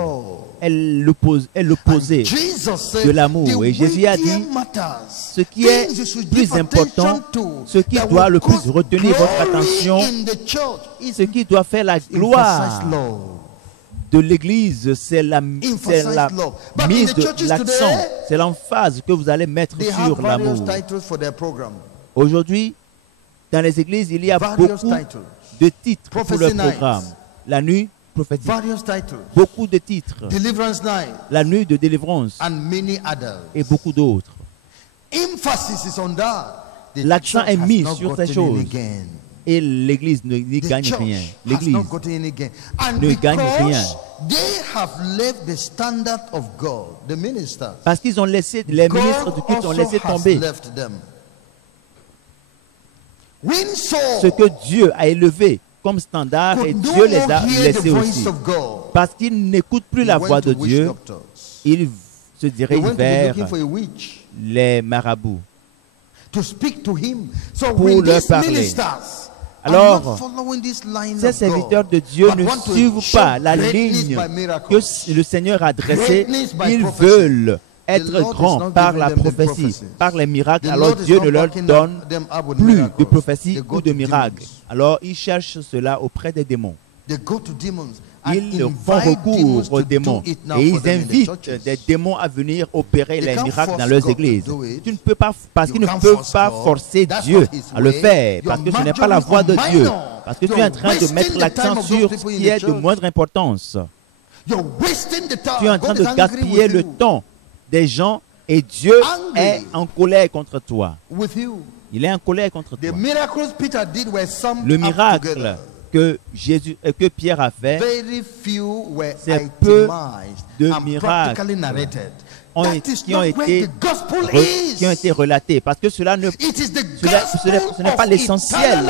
est l'opposé de l'amour. Et Jésus a dit, ce qui est plus important, ce qui doit le plus retenir votre attention, ce qui doit faire la gloire de l'Église, c'est la mise de l'accent, c'est l'emphase que vous allez mettre sur l'amour. Aujourd'hui, dans les églises, il y a beaucoup de titres pour le programme. La nuit prophétique, beaucoup de titres. La nuit de délivrance et beaucoup d'autres. L'accent est mis sur ces choses. Et l'Église ne gagne rien. L'Église ne gagne rien. Parce qu'ils ont laissé, les ministres du culte ont laissé tomber ce que Dieu a élevé comme standard, et Dieu les a laissés aussi. Parce qu'ils n'écoutent plus la voix de Dieu, ils se dirigent vers les marabouts pour leur parler. Alors, ces serviteurs de Dieu ne suivent pas la ligne que le Seigneur a dressée. Ils veulent être grands par la prophétie, par les miracles. Alors Dieu ne leur donne plus de prophétie ou de miracles. Alors ils cherchent cela auprès des démons. Ils font recours aux démons et ils invitent des démons à venir opérer les miracles dans leurs églises. Tu ne peux pas, parce qu'ils ne peuvent pas forcer Dieu à le faire, parce que ce n'est pas la voie de Dieu, parce que tu es en train de mettre l'accent sur ce qui est de moindre importance. Tu es en train de gaspiller le temps des gens et Dieu est en colère contre toi. Il est en colère contre toi. Le miracle que Pierre a fait, c'est peu de miracles qui ont été relatés, parce que ce n'est pas l'essentiel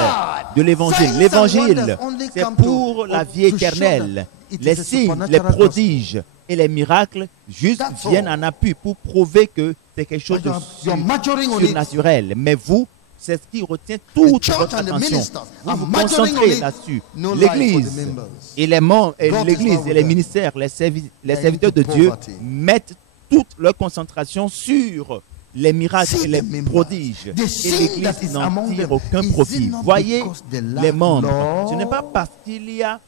de l'évangile. L'évangile, c'est pour la vie éternelle. Les signes, les prodiges et les miracles juste viennent en appui pour prouver que c'est quelque chose de surnaturel. Mais vous, c'est ce qui retient toute votre attention. Vous vous concentrez là-dessus. L'Église et l'Église et les ministères, les serviteurs de Dieu mettent toute leur concentration sur les miracles et les prodiges. Et l'Église n'en tire aucun profit. Voyez les membres. Ce n'est pas parce qu'il y a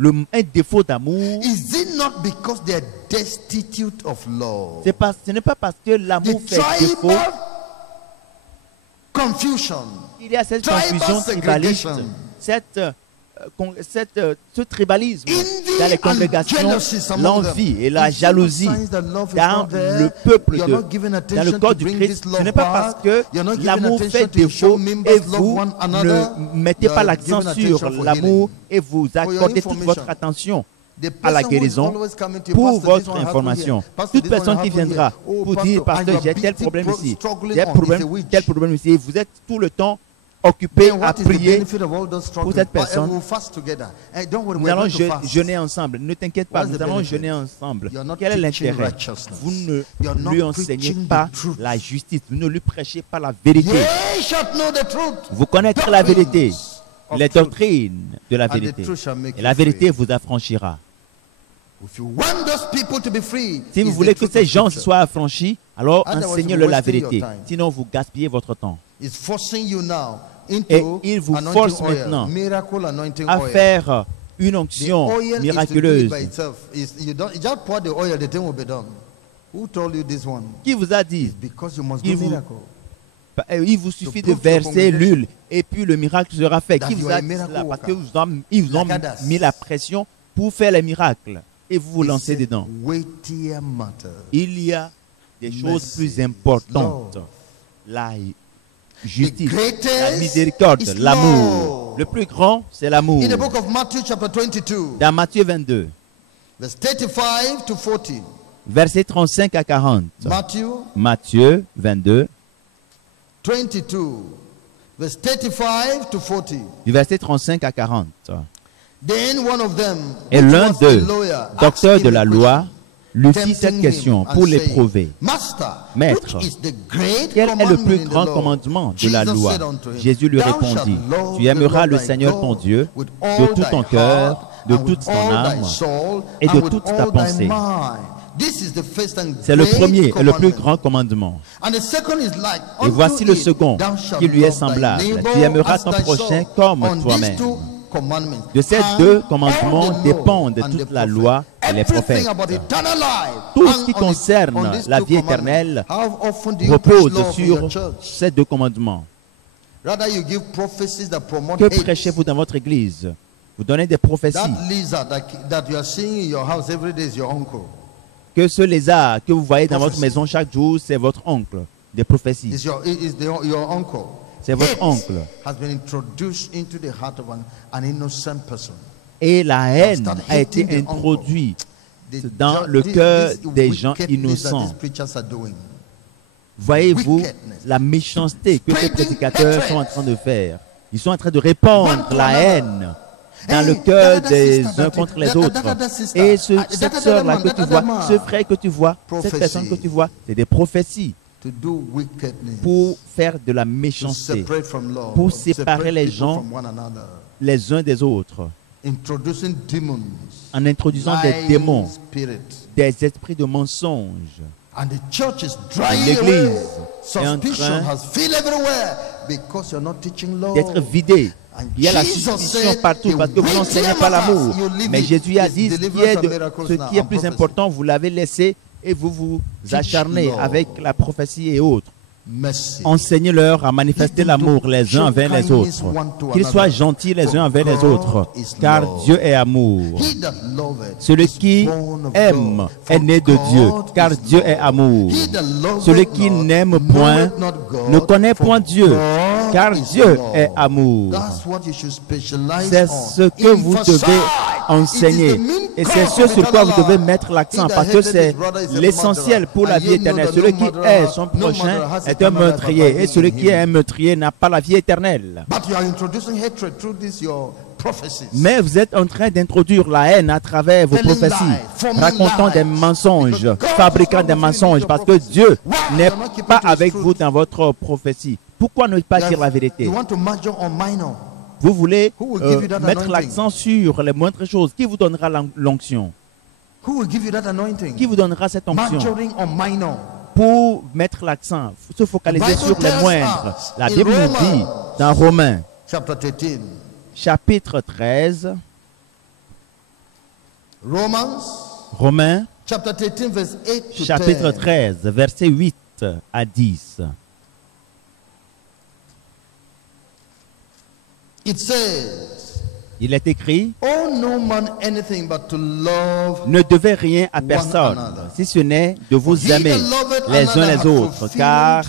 un défaut d'amour. Ce n'est pas parce que l'amour fait défaut. Il y a cette confusion tribaliste, ce tribalisme dans les congrégations, l'envie et la jalousie dans le peuple, dans le corps du Christ. Ce n'est pas parce que l'amour fait défaut et vous ne mettez pas l'accent sur l'amour et vous accordez toute votre attention à la guérison. Pour votre information, toute personne qui viendra pour dire, pasteur, j'ai tel problème ici, j'ai tel problème ici, vous êtes tout le temps occupé à prier pour cette personne. Nous allons jeûner ensemble. Ne t'inquiète pas, nous allons jeûner ensemble. Quel est l'intérêt? Vous ne lui enseignez pas la justice, vous ne lui prêchez pas la vérité. Vous connaîtrez la vérité, les doctrines de la vérité, et la vérité vous affranchira. Si vous voulez que ces gens soient affranchis, alors enseignez-leur la vérité. Sinon, vous gaspillez votre temps. Et il vous force maintenant à faire une onction miraculeuse. Qui vous a dit? Il vous suffit de verser l'huile et puis le miracle sera fait. Qui vous a dit cela? Parce qu'ils vous ont mis la pression pour faire les miracles. Et vous vous lancez dedans. Il y a des choses plus importantes. La justice, la miséricorde, l'amour. Le plus grand, c'est l'amour. Dans Matthieu 22, versets 35 à 40. Matthieu 22, du verset 35 à 40. Et l'un d'eux, docteur de la loi, lui fit cette question pour l'éprouver. Maître, quel est le plus grand commandement de la loi? Jésus lui répondit, tu aimeras le Seigneur ton Dieu de tout ton cœur, de toute ton âme et de toute ta pensée. C'est le premier et le plus grand commandement. Et voici le second qui lui est semblable. Tu aimeras ton prochain comme toi-même. De ces deux commandements dépendent toute la loi et les prophètes. Tout ce qui concerne la vie éternelle repose sur ces deux commandements. Que prêchez-vous dans votre église? Vous donnez des prophéties. Que ce lézard que vous voyez dans votre maison chaque jour, c'est votre oncle. Des prophéties. C'est votre oncle. Et la haine a été introduite dans le cœur des gens innocents. Voyez-vous la méchanceté que ces prédicateurs sont en train de faire? Ils sont en train de répandre la haine dans le cœur des uns contre les autres. Et cette sœur-là que tu vois, ce frère que tu vois, cette personne que tu vois, c'est des prophéties. Pour faire de la méchanceté, pour séparer les gens les uns des autres, en introduisant des démons, des esprits de mensonge. L'Église est en train d'être vidée. Il y a la suspicion partout parce que vous n'enseignez pas l'amour. Mais Jésus a dit ce qui est plus important, vous l'avez laissé et vous vous acharnez avec la prophétie et autres. Enseignez-leur à manifester l'amour les uns envers les autres. Qu'ils soient gentils les uns envers les autres, car Dieu est amour. Celui qui aime est né de Dieu, car Dieu est amour. Celui qui n'aime point ne connaît point Dieu, car Dieu est amour. C'est ce que vous devez enseigner. Et c'est sur quoi vous devez mettre l'accent, parce que c'est l'essentiel pour la vie éternelle. Celui qui hait son prochain est un meurtrier, et celui qui est un meurtrier n'a pas la vie éternelle. Mais vous êtes en train d'introduire la haine à travers vos prophéties, racontant des mensonges, fabriquant des mensonges, parce que Dieu n'est pas avec vous dans votre prophétie. Pourquoi ne pas dire la vérité? Vous voulez mettre l'accent sur les moindres choses. Qui vous donnera l'onction? Qui vous donnera cette onction? Pour mettre l'accent, se focaliser sur les moindres. La Bible nous dit dans Romains, chapitre 13, Romains, chapitre 13, versets 8 à 10. Il est écrit, ne devez rien à personne, si ce n'est de vous aimer les uns les autres, car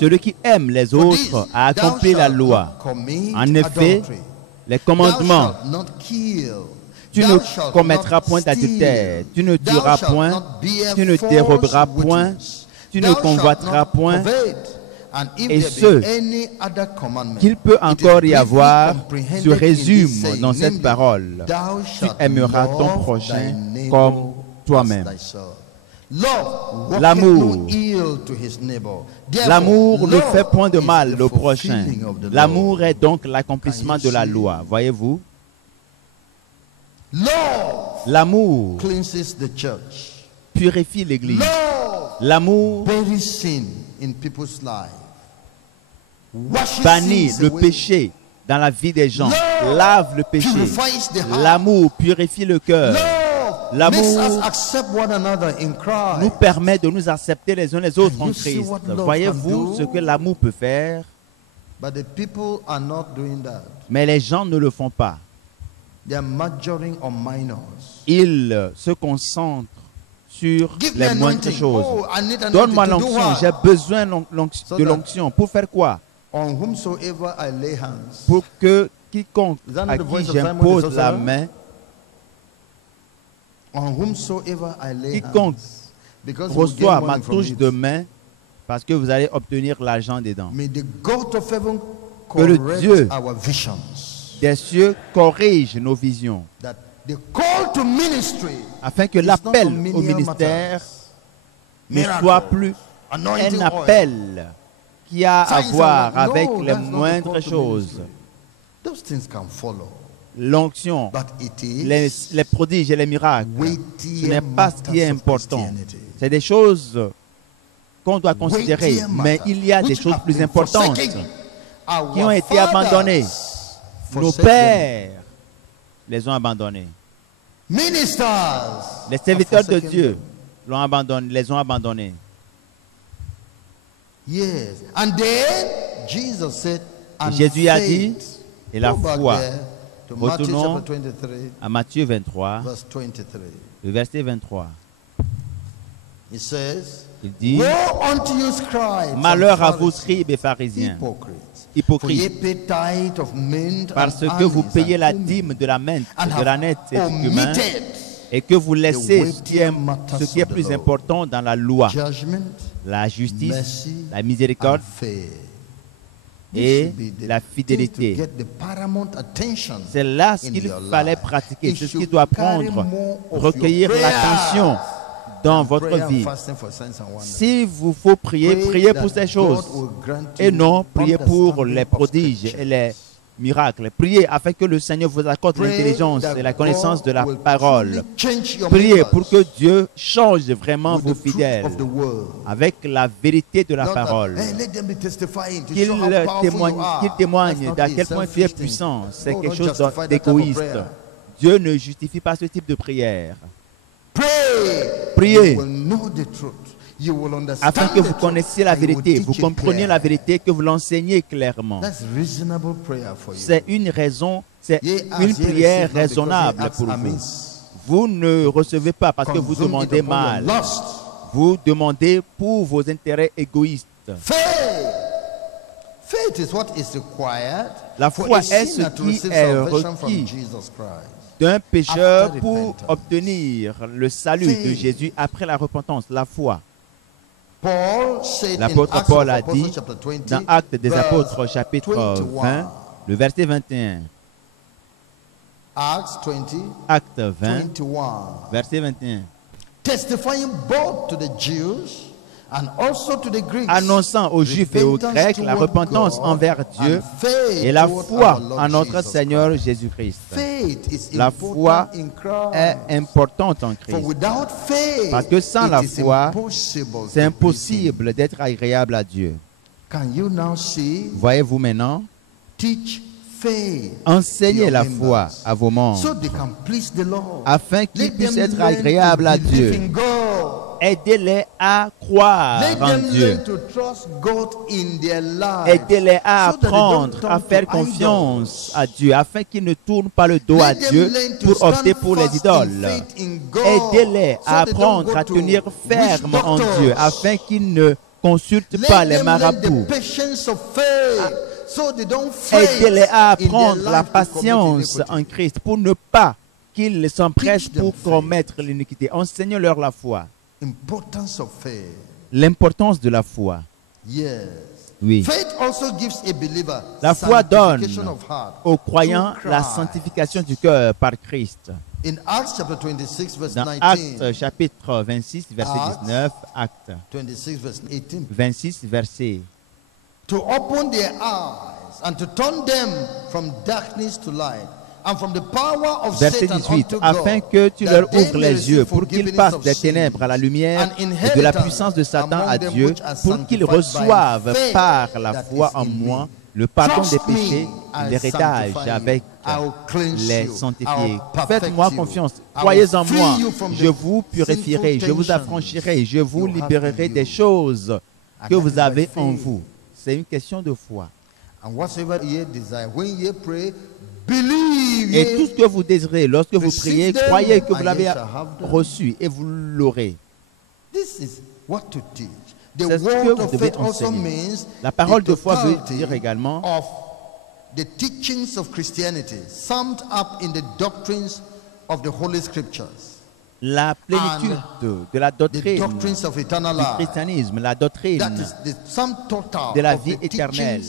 celui qui aime les autres a accompli la loi. En effet, les commandements, tu ne commettras point d'adultère, tu ne tueras point, tu ne déroberas point, tu ne convoiteras point. Et ce qu'il peut encore y avoir se résume dans cette parole. Tu aimeras ton prochain comme toi-même. L'amour. L'amour ne fait point de mal au prochain. L'amour est donc l'accomplissement de la loi. Voyez-vous? L'amour purifie l'Église. L'amour bannit le péché dans la vie des gens, lave le péché. L'amour purifie le cœur. L'amour nous permet de nous accepter les uns les autres en Christ. Voyez-vous ce que l'amour peut faire? Mais les gens ne le font pas. Ils se concentrent sur les moindres choses. Donne-moi l'onction, j'ai besoin de l'onction. Pour faire quoi? Pour que quiconque à qui j'impose la main, quiconque reçoit ma touche de main, parce que vous allez obtenir l'argent dedans. Que le Dieu des cieux corrige nos visions, afin que l'appel au ministère ne soit plus un appel qui a à voir avec les moindres choses. L'onction, les prodiges et les miracles, ce n'est pas ce qui est important. C'est des choses qu'on doit considérer, mais il y a des choses plus importantes qui ont été abandonnées. Nos pères les ont abandonnés. Les serviteurs de Dieu l'ont abandonné, les ont abandonnés. Yes. And then Jesus said, and Jésus a dit, et la foi. Retournons à Matthieu 23, le verset 23. Il dit, malheur à vous, scribes et pharisiens, hypocrites, parce que vous payez la dîme de la menthe, de la nette et du cumin, et que vous laissez ce qui est plus important dans la loi, la justice, la miséricorde et la fidélité. C'est là ce qu'il fallait pratiquer, c'est ce qui doit prendre, recueillir l'attention dans votre vie. S'il vous faut prier, priez pour ces choses et non priez pour les prodiges et les miracles. Priez afin que le Seigneur vous accorde l'intelligence et la connaissance de la parole. Priez pour que Dieu change vraiment vos fidèles avec la vérité de la parole. Qu'il témoigne d'à quel point tu es puissant. C'est quelque chose d'égoïste. Dieu ne justifie pas ce type de prière. Priez afin que vous connaissiez la vérité, vous compreniez la vérité, que vous l'enseigniez clairement. C'est une raison, c'est une prière raisonnable pour vous. Vous ne recevez pas parce que vous demandez mal. Vous demandez pour vos intérêts égoïstes. La foi est ce qui est requis d'un pécheur pour obtenir le salut de Jésus après la repentance. La foi. L'apôtre Paul a dit dans Actes des Apôtres chapitre 20, le verset 21. Acte 20, verset 21. Testifying both to the Jews and also to the Greeks, annonçant aux Juifs et aux Grecs la repentance envers Dieu et la foi en notre Seigneur Jésus-Christ. La foi est importante en Christ. Parce que sans la foi, c'est impossible d'être agréable à Dieu. Voyez-vous maintenant? Enseignez la foi à vos membres afin qu'ils puissent être agréables à Dieu. Aidez-les à croire en Dieu. Aidez-les à apprendre à faire confiance à Dieu afin qu'ils ne tournent pas le dos à Dieu pour opter pour les idoles. Aidez-les à apprendre à tenir ferme en Dieu afin qu'ils ne consultent pas les marabouts. Aidez-les à apprendre la patience en Christ pour ne pas qu'ils s'empressent pour commettre l'iniquité. Enseignez-leur la foi. L'importance de la foi. Oui. La foi donne aux croyants la sanctification du cœur par Christ. Dans Actes chapitre 26, verset 19, Actes 26, verset. To open their eyes and to turn them from darkness to light. Verset 18, afin que tu leur ouvres les yeux pour qu'ils passent des ténèbres à la lumière et de la puissance de Satan à Dieu, pour qu'ils reçoivent par la foi en moi le pardon des péchés et l'héritage avec les sanctifiés. Faites-moi confiance, croyez en moi, je vous purifierai, je vous affranchirai, je vous libérerai des choses que vous avez en vous. C'est une question de foi. Et tout ce que vous désirez, lorsque vous priez, croyez que vous l'avez reçu et vous l'aurez. C'est ce que vous devez enseigner. La parole de foi veut dire également the teachings of Christianity, summed up in the doctrines of the Holy Scriptures. La plénitude de la doctrine du christianisme, la doctrine de la vie éternelle.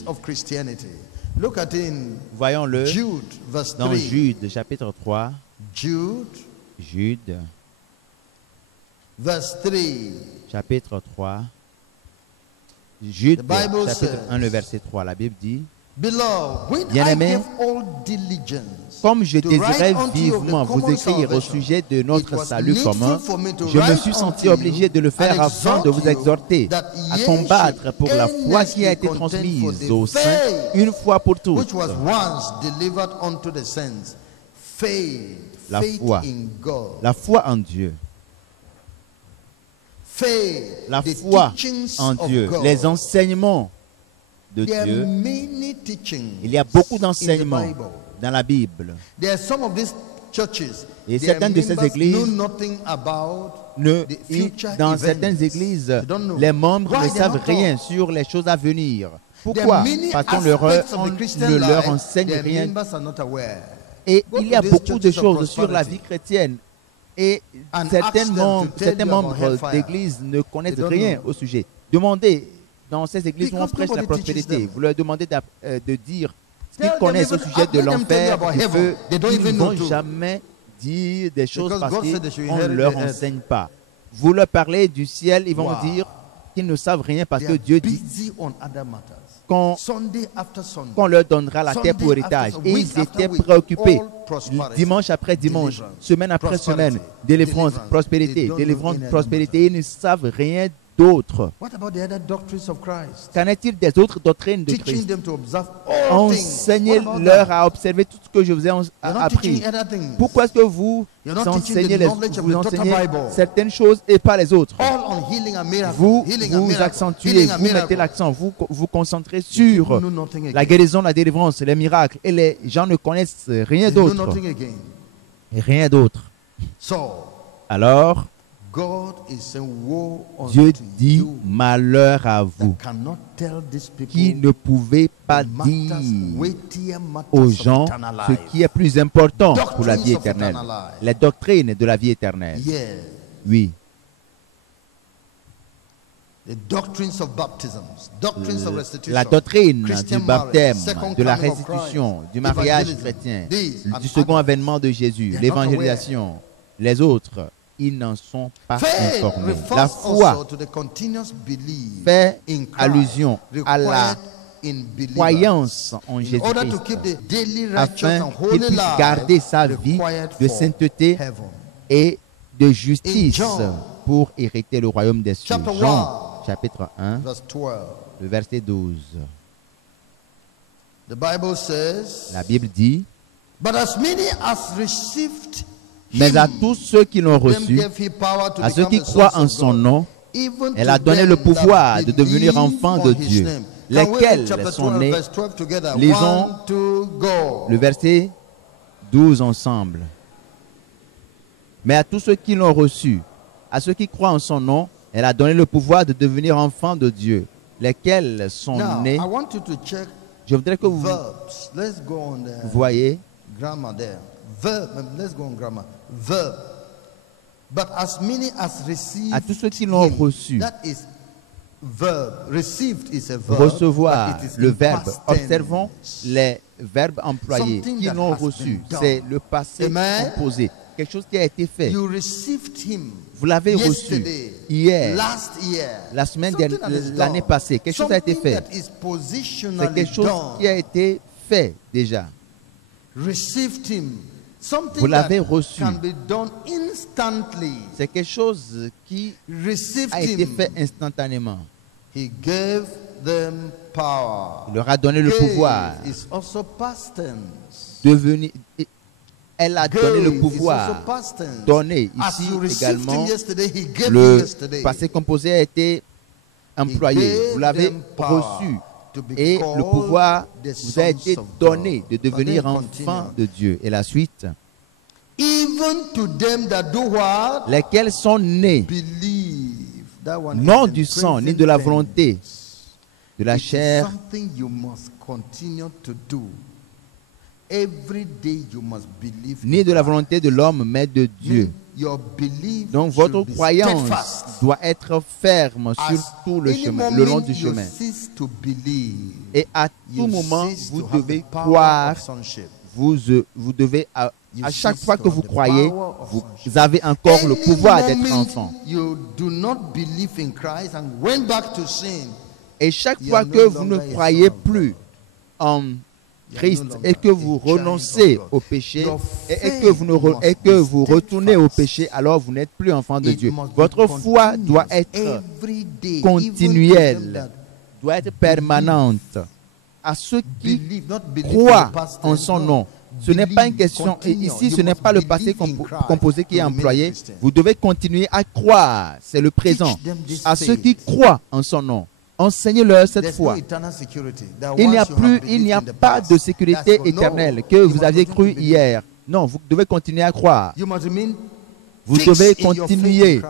Voyons-le dans Jude, chapitre 3. Jude, chapitre 3. Jude, chapitre 1, le verset 3. La Bible dit: Bien-aimés, comme je désirais vivement vous écrire au sujet de notre salut commun, je me suis senti obligé de le faire afin de vous exhorter à combattre pour la foi qui a été transmise aux saints une fois pour toutes. La foi en Dieu. La foi en Dieu. Les enseignements de Dieu. Il y a beaucoup d'enseignements dans la Bible. Et certaines de ces églises, dans certaines églises, les membres ne savent rien sur les choses à venir. Pourquoi? Parce qu'on ne leur enseigne rien. Et il y a beaucoup de choses sur la vie chrétienne. Et certains membres d'église ne connaissent rien au sujet. Demandez dans ces églises où on prêche la prospérité, vous leur demandez de dire ce qu'ils connaissent au sujet de l'enfer, du feu. Ils ne vont jamais dire des choses parce qu'on ne leur enseigne pas. Vous leur parlez du ciel, ils vont dire qu'ils ne savent rien parce que Dieu dit qu'on leur donnera la terre pour héritage. Et ils étaient préoccupés dimanche après dimanche, semaine après semaine, délivrance, prospérité, ils ne savent rien d'autres? What about the other doctrines of Christ? Qu'en est-il des autres doctrines de Teaching Christ? them to observe all things. Enseignez-leur à observer tout ce que je vous ai You're not appris. teaching other things. Pourquoi est-ce que vous You're not teaching the enseignez, knowledge of vous the total enseignez Bible. certaines choses et pas les autres? All on healing and miracle. Vous Healing and vous miracle. accentuez, Healing and vous mettez miracle. l'accent, vous vous concentrez sur People know nothing la again. guérison, la délivrance, les miracles. Et les gens ne connaissent rien They know d'autre. nothing again. Et rien d'autre. So, Alors, God is saying, woe Dieu unto dit you malheur à vous that cannot tell these qui people ne pouvez pas the matters, dire weightier matters aux of gens eternal ce life. qui est plus important pour la vie Doctrines of éternelle. eternal life. Les doctrines de la vie éternelle. Yes. Oui. The doctrines of baptisms, doctrines of restitution, La doctrine Christian du baptême, marriage, second de la coming of restitution, Christ, du mariage evangelism, chrétien, these and du second others. avènement de Jésus, They are not l'évangélisation, les autres, ils n'en sont pas Faith informés. refers La also foi to the continuous belief fait in Christ allusion à la required in believers. croyance en In order to Jésus-Christ, keep the daily righteous afin and qu'il holy puisse life garder sa vie required de for sainteté heaven. et de justice In John, pour hériter le royaume des cieux. chapter Jean, 1, chapitre 1, verse 12. le verset 12. The Bible says, La Bible dit, but as many as received mais à him, tous ceux qui l'ont them reçu, gave he power to à ceux become qui the croient sons en of son God, nom, even elle to a donné them le that pouvoir de devenir believe enfants on de his Dieu. name. Can we read Lesquels chapter sont 12, nés? verse 12 together? Lisons 1, 2, go. Le verset 12 ensemble. Mais à tous ceux qui l'ont reçu, à ceux qui croient en son nom, elle a donné le pouvoir de devenir enfants de Dieu. Lesquels sont Now, nés? I want you to check Je voudrais que vous verbs. Let's go on the voyez grammar there. Verb. Let's go on grammar. Verb. But as many as received à tous ceux qui l'ont him. reçu. That is verb. Received is a verb. Recevoir, but it is le in verbe. past tense. Observons les verbes employés Something qui that l'ont has reçu. been done. C'est le passé Amen. composé. Quelque chose qui a été fait. You received him. Vous l'avez reçu yesterday, hier, last year, la semaine something dernière, that is l'année done. passée. Quelque chose a été Something fait. that is C'est positionally quelque chose done. qui a été fait déjà. Received him. Something Vous l'avez that reçu. can be done instantly. C'est quelque chose qui Received a été him. fait instantanément. He gave them power. Il leur a donné le Gave pouvoir is also past tense. de venir. Elle a donné le Gave is pouvoir. also past tense. Donné As ici you received également. him yesterday, he gave you Le yesterday. passé composé a été employé. gave Vous l'avez them power reçu. to be Et le called pouvoir the vous a sons été of donné God. de But devenir then enfant continue. de Dieu. Et la suite, Even to them that do what? lesquels sont nés, Believe. That one non is in du sang, ni present de la tense. volonté, de la It is chair, something you must continue to do. Every day you must believe. ni in de la Christ. volonté de l'homme, mais de Dieu. Your belief Donc should votre be croyance steadfast. doit être ferme As sur tout le any chemin, le moment long du you chemin. cease to believe, Et à you tout moment, cease vous to have devez the power croire, of sonship. vous devez, à You chaque cease fois to que have vous the croyez, power of vous sonship. avez encore le Any pouvoir d'être moment enfant. You do not believe in Christ and went back to sin. Et chaque You fois are no que vous ne longer a croyez son of plus God. en You are Christ no et que longer vous a child renoncez of God. au péché Your et que vous, ne re- faith et que must vous be retournez au steadfast. péché, alors vous n'êtes plus enfant de It Dieu. must be Votre foi doit continuous, être every day, continuelle, even to them that doit être permanente. À ceux qui believe, not believe in croient the past en tense, son no. nom. Ce n'est pas une Believe, question, et continue. ici You ce n'est must pas le passé believe in Christ composé qui est to remain a employé. Christian. Vous devez continuer à croire, c'est le présent. Teach them this À ceux faith. qui croient en son nom, enseignez-leur cette There's foi. no eternal security. That Il n'y a once you have plus, il believed n'y a in the pas past, de that's sécurité all. No. éternelle que You vous must aviez continue cru to believe. hier. Non, vous devez continuer à croire. You must remain Vous fixed devez in your faith in continuer Christ.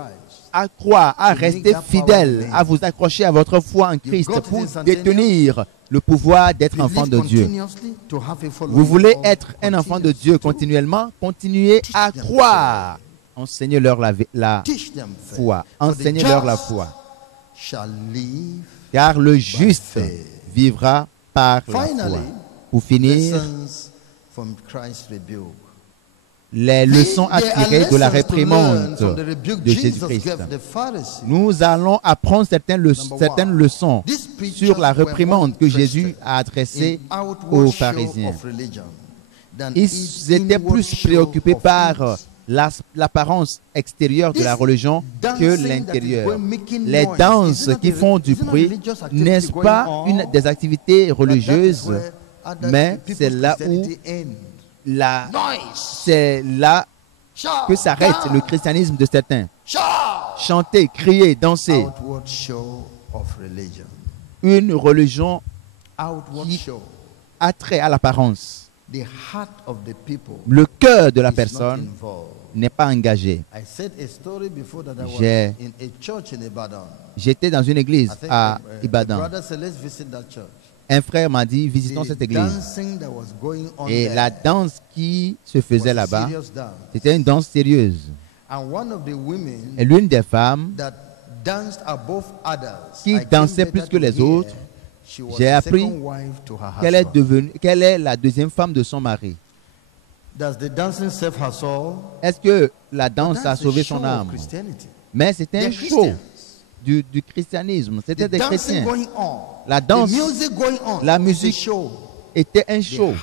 à croire, à To make rester that power fidèle, remain. à vous accrocher à votre foi en Christ got it pour instantaneous. détenir le pouvoir d'être enfant Believe de Dieu. continuously to have a following Vous voulez of être un enfant de Dieu continuellement, continuez à them croire. Enseignez-leur la Teach them faith. foi. For the Enseignez-leur la just foi. shall live. Car le juste faith. vivra par la foi. Finally, Pour finir, lessons from Christ's rebuke. les leçons There are attirées de la lessons to learn réprimande from the rebuke de Jesus Jésus-Christ. gave the Pharisees. Nous allons apprendre certaines leçons These preachers sur la were réprimande more que interested Jésus a adressée in outward aux show pharisiens. of religion than Ils its étaient inward plus show préoccupés of par faith. l'apparence extérieure de la religion que l'intérieur. Les danses qui font du bruit, n'est-ce pas des activités religieuses, mais c'est là où c'est là que s'arrête le christianisme de certains. Chanter, crier, danser. Une religion qui a trait à l'apparence. Le cœur de la personne n'est pas engagé. J'étais dans une église à Ibadan. Un frère m'a dit, visitons cette église. Et la danse qui se faisait là-bas, c'était une danse sérieuse. Et l'une des femmes qui dansait plus que les autres, j'ai appris qu'elle est la deuxième femme de son mari. Est-ce que la danse a sauvé son âme? Mais c'était un show du christianisme. C'était des chrétiens. La danse, la musique était un show.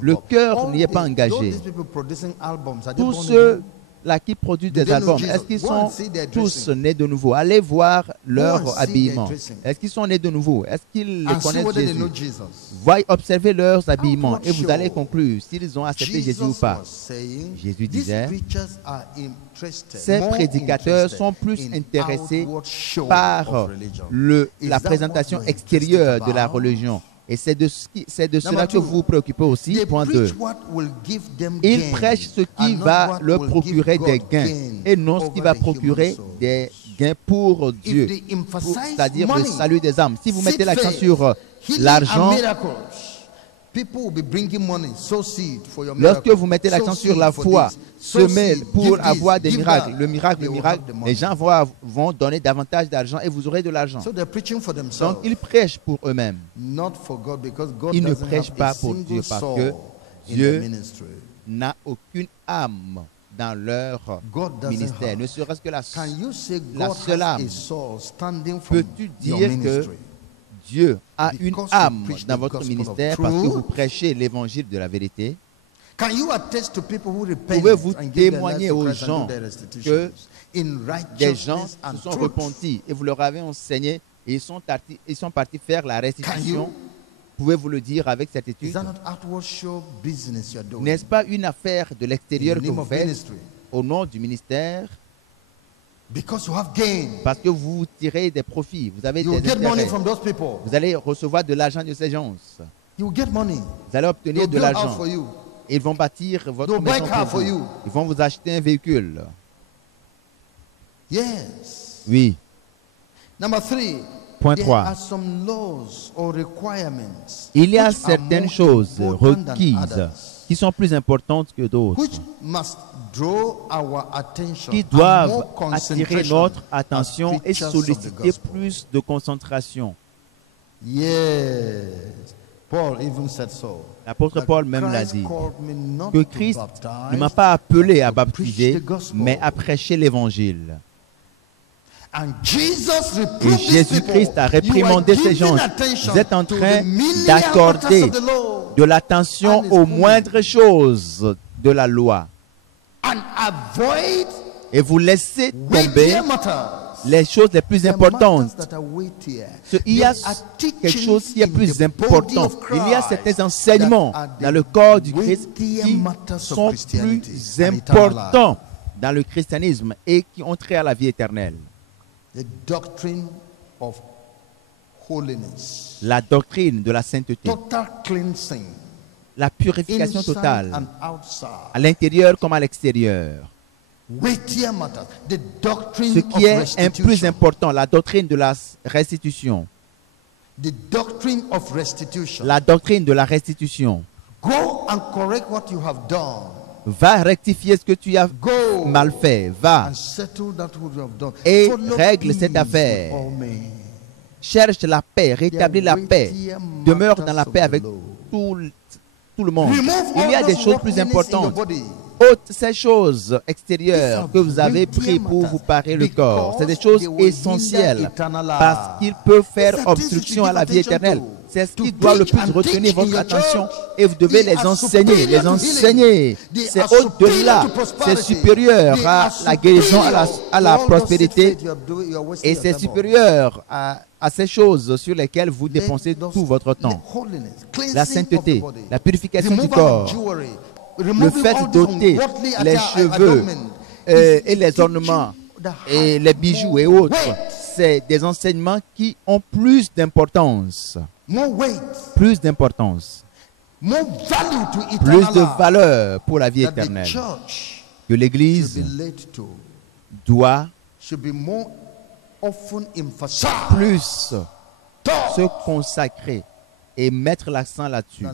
Le cœur n'y est pas engagé. Tous ceux-là qui produisent des albums, est-ce qu'ils sont tous nés de nouveau? Allez voir leur habillement. Est-ce qu'ils sont nés de nouveau? Est-ce qu'ils les connaissent Jésus? Voyez, observez leurs habillements et vous allez conclure s'ils ont accepté Jésus ou pas. Jésus disait, ces prédicateurs sont plus intéressés par la présentation extérieure de la religion. Et c'est de cela que vous vous préoccupez aussi. Point 2. Ils prêchent ce qui va leur procurer des gains et non ce qui va procurer des gains pour Dieu, c'est-à-dire le salut des âmes. Si vous mettez l'accent sur l'argent, lorsque vous mettez l'accent sur la foi, semer pour avoir des miracles, le miracle, les gens vont donner davantage d'argent et vous aurez de l'argent. Donc ils prêchent pour eux-mêmes. Ils ne prêchent pas pour Dieu parce que Dieu n'a aucune âme dans leur ministère, ne serait-ce que la seule âme. Peux-tu dire que Dieu a une âme dans votre ministère parce que vous prêchez l'évangile de la vérité? Pouvez-vous témoigner aux gens que des gens se sont repentis et vous leur avez enseigné et ils sont partis faire la restitution? Pouvez-vous le dire avec certitude? N'est-ce pas une affaire de l'extérieur que vous faites au nom du ministère? Parce que vous tirez des profits, vous avez des intérêts. Vous allez recevoir de l'argent de ces gens. Vous allez obtenir de l'argent. Ils vont bâtir votre maison pour vous. Ils vont vous acheter un véhicule. Oui. Point 3. Il y a certaines choses requises qui sont plus importantes que d'autres, qui doivent attirer notre attention et solliciter plus de concentration. L'apôtre Paul même l'a dit, que Christ ne m'a pas appelé à baptiser, mais à prêcher l'évangile. Et Jésus-Christ a réprimandé ces gens. Vous êtes en train d'accorder de l'attention aux moindres choses de la loi. Et vous laissez tomber les choses les plus importantes. Il y a quelque chose qui est plus important. Il y a certains enseignements dans le corps du Christ qui sont plus importants dans le christianisme et qui ont trait à la vie éternelle. La doctrine de la sainteté. La purification totale, à l'intérieur comme à l'extérieur. Ce qui est plus important, la doctrine de la restitution. La doctrine de la restitution. Va rectifier ce que tu as mal fait. Va et règle cette affaire. Cherche la paix, rétablis la paix. Demeure dans la paix avec tout le monde. Il y a des choses plus importantes. Ôte ces choses extérieures que vous avez prises pour vous parer le corps. C'est des choses essentielles parce qu'ils peuvent faire obstruction à la vie éternelle. C'est ce qui doit le plus retenir votre attention et vous devez les enseigner. Les enseigner, c'est au-delà, c'est supérieur à la guérison, à la prospérité et c'est supérieur à ces choses sur lesquelles vous dépensez tout votre temps. La sainteté, la purification du corps, le fait d'ôter les cheveux et les ornements et les bijoux et autres, c'est des enseignements qui ont plus d'importance. Plus d'importance. Plus de valeur pour la vie éternelle. Que l'Église doit plus se consacrer et mettre l'accent là-dessus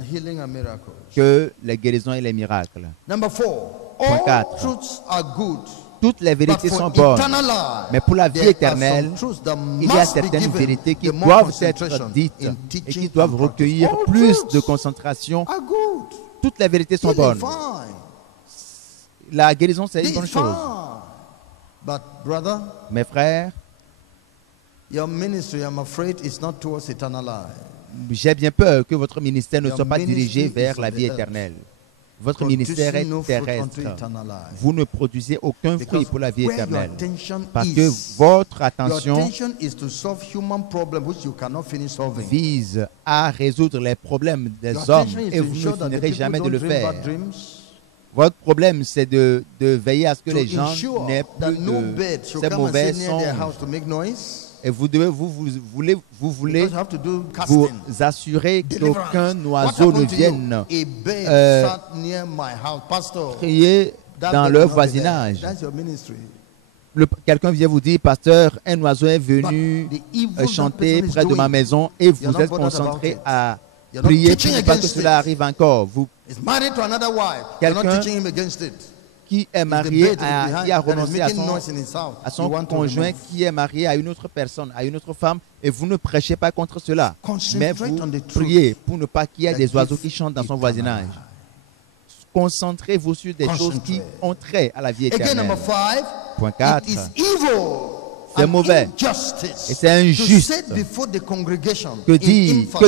que les guérisons et les miracles. Point 4. Toutes les vérités sont bonnes, mais pour la vie éternelle, il y a certaines vérités qui doivent être dites et qui doivent recueillir plus de concentration. Toutes les vérités sont bonnes. La guérison, c'est une bonne chose. Mes frères, j'ai bien peur que votre ministère ne soit pas dirigé vers la vie éternelle. Votre ministère est terrestre. Vous ne produisez aucun fruit pour la vie éternelle. Parce que votre attention vise à résoudre les problèmes des hommes et vous ne finirez jamais de le faire. Votre problème, c'est de veiller à ce que les gens n'aient plus de ces mauvais sons. Et vous voulez vous assurer qu'aucun oiseau ne vienne crier dans leur voisinage. Quelqu'un vient vous dire, pasteur, un oiseau est venu chanter près de ma maison et vous êtes concentré à prier pour ne pas que cela arrive encore. Quelqu'un qui est marié, qui a renoncé à son conjoint, qui est marié à une autre personne, à une autre femme, et vous ne prêchez pas contre cela, mais vous priez pour ne pas qu'il y ait des oiseaux qui chantent dans son voisinage. Concentrez-vous sur des choses qui ont trait à la vie éternelle. Point 4. C'est mauvais et c'est injuste que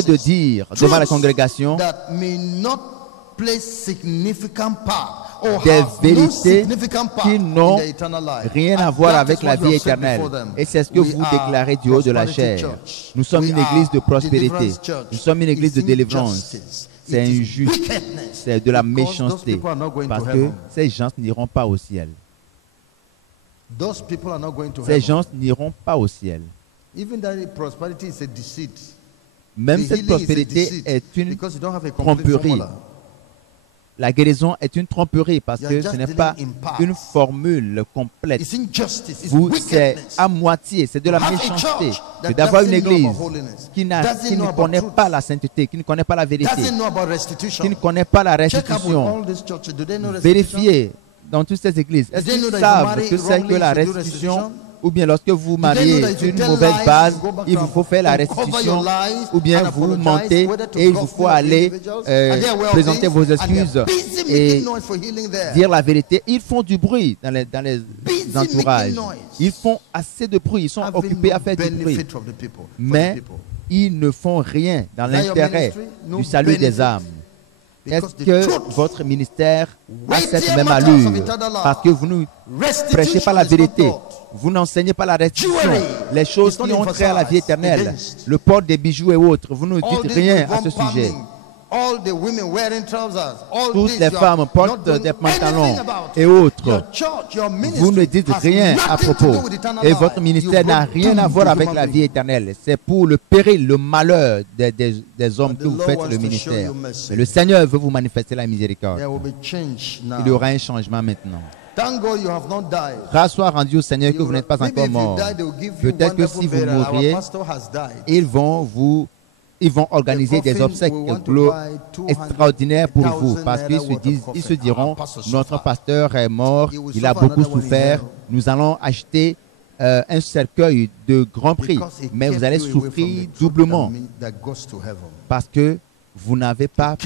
de dire devant la congrégation des vérités qui n'ont rien à voir avec la vie éternelle. Et c'est ce que vous déclarez du haut de la chair. Nous sommes une église de prospérité. Nous sommes une église de délivrance. C'est injuste. C'est de la méchanceté. Parce que ces gens n'iront pas au ciel. Ces gens n'iront pas au ciel. Même cette prospérité est une tromperie. La guérison est une tromperie parce que ce n'est pas une formule complète. C'est à moitié, c'est de la méchanceté. C'est d'avoir une église qui ne connaît pas la sainteté, qui ne connaît pas la vérité, qui ne connaît pas la restitution. Vérifiez dans toutes ces églises. Est-ce qu'ils savent que c'est que la restitution? Ou bien lorsque vous mariez sur une mauvaise base, il vous faut faire la restitution, ou bien vous mentez et il vous faut aller présenter vos excuses et dire la vérité. Ils font du bruit dans les entourages. Ils font assez de bruit, ils sont occupés à faire du bruit. Mais ils ne font rien dans l'intérêt du salut des âmes. Est-ce que votre ministère a cette même allure? Parce que vous ne prêchez pas la vérité. Vous n'enseignez pas la restitution. Les choses qui ont trait à la vie éternelle, le port des bijoux et autres, vous ne dites rien à ce sujet. Toutes les femmes portent des pantalons et autres. Vous ne dites rien à propos. Et votre ministère n'a rien à voir avec la vie éternelle. C'est pour le péril, le malheur des hommes que vous faites le ministère. Mais le Seigneur veut vous manifester la miséricorde. Il y aura un changement maintenant. Grâce soit rendue au Seigneur que vous n'êtes pas encore mort. Peut-être que si vous mourriez, ils vont organiser des obsèques extraordinaires pour vous, parce qu'ils se diront, notre pasteur est mort, il a beaucoup souffert, nous allons acheter un cercueil de grand prix, mais vous allez souffrir doublement, parce que vous n'avez pas...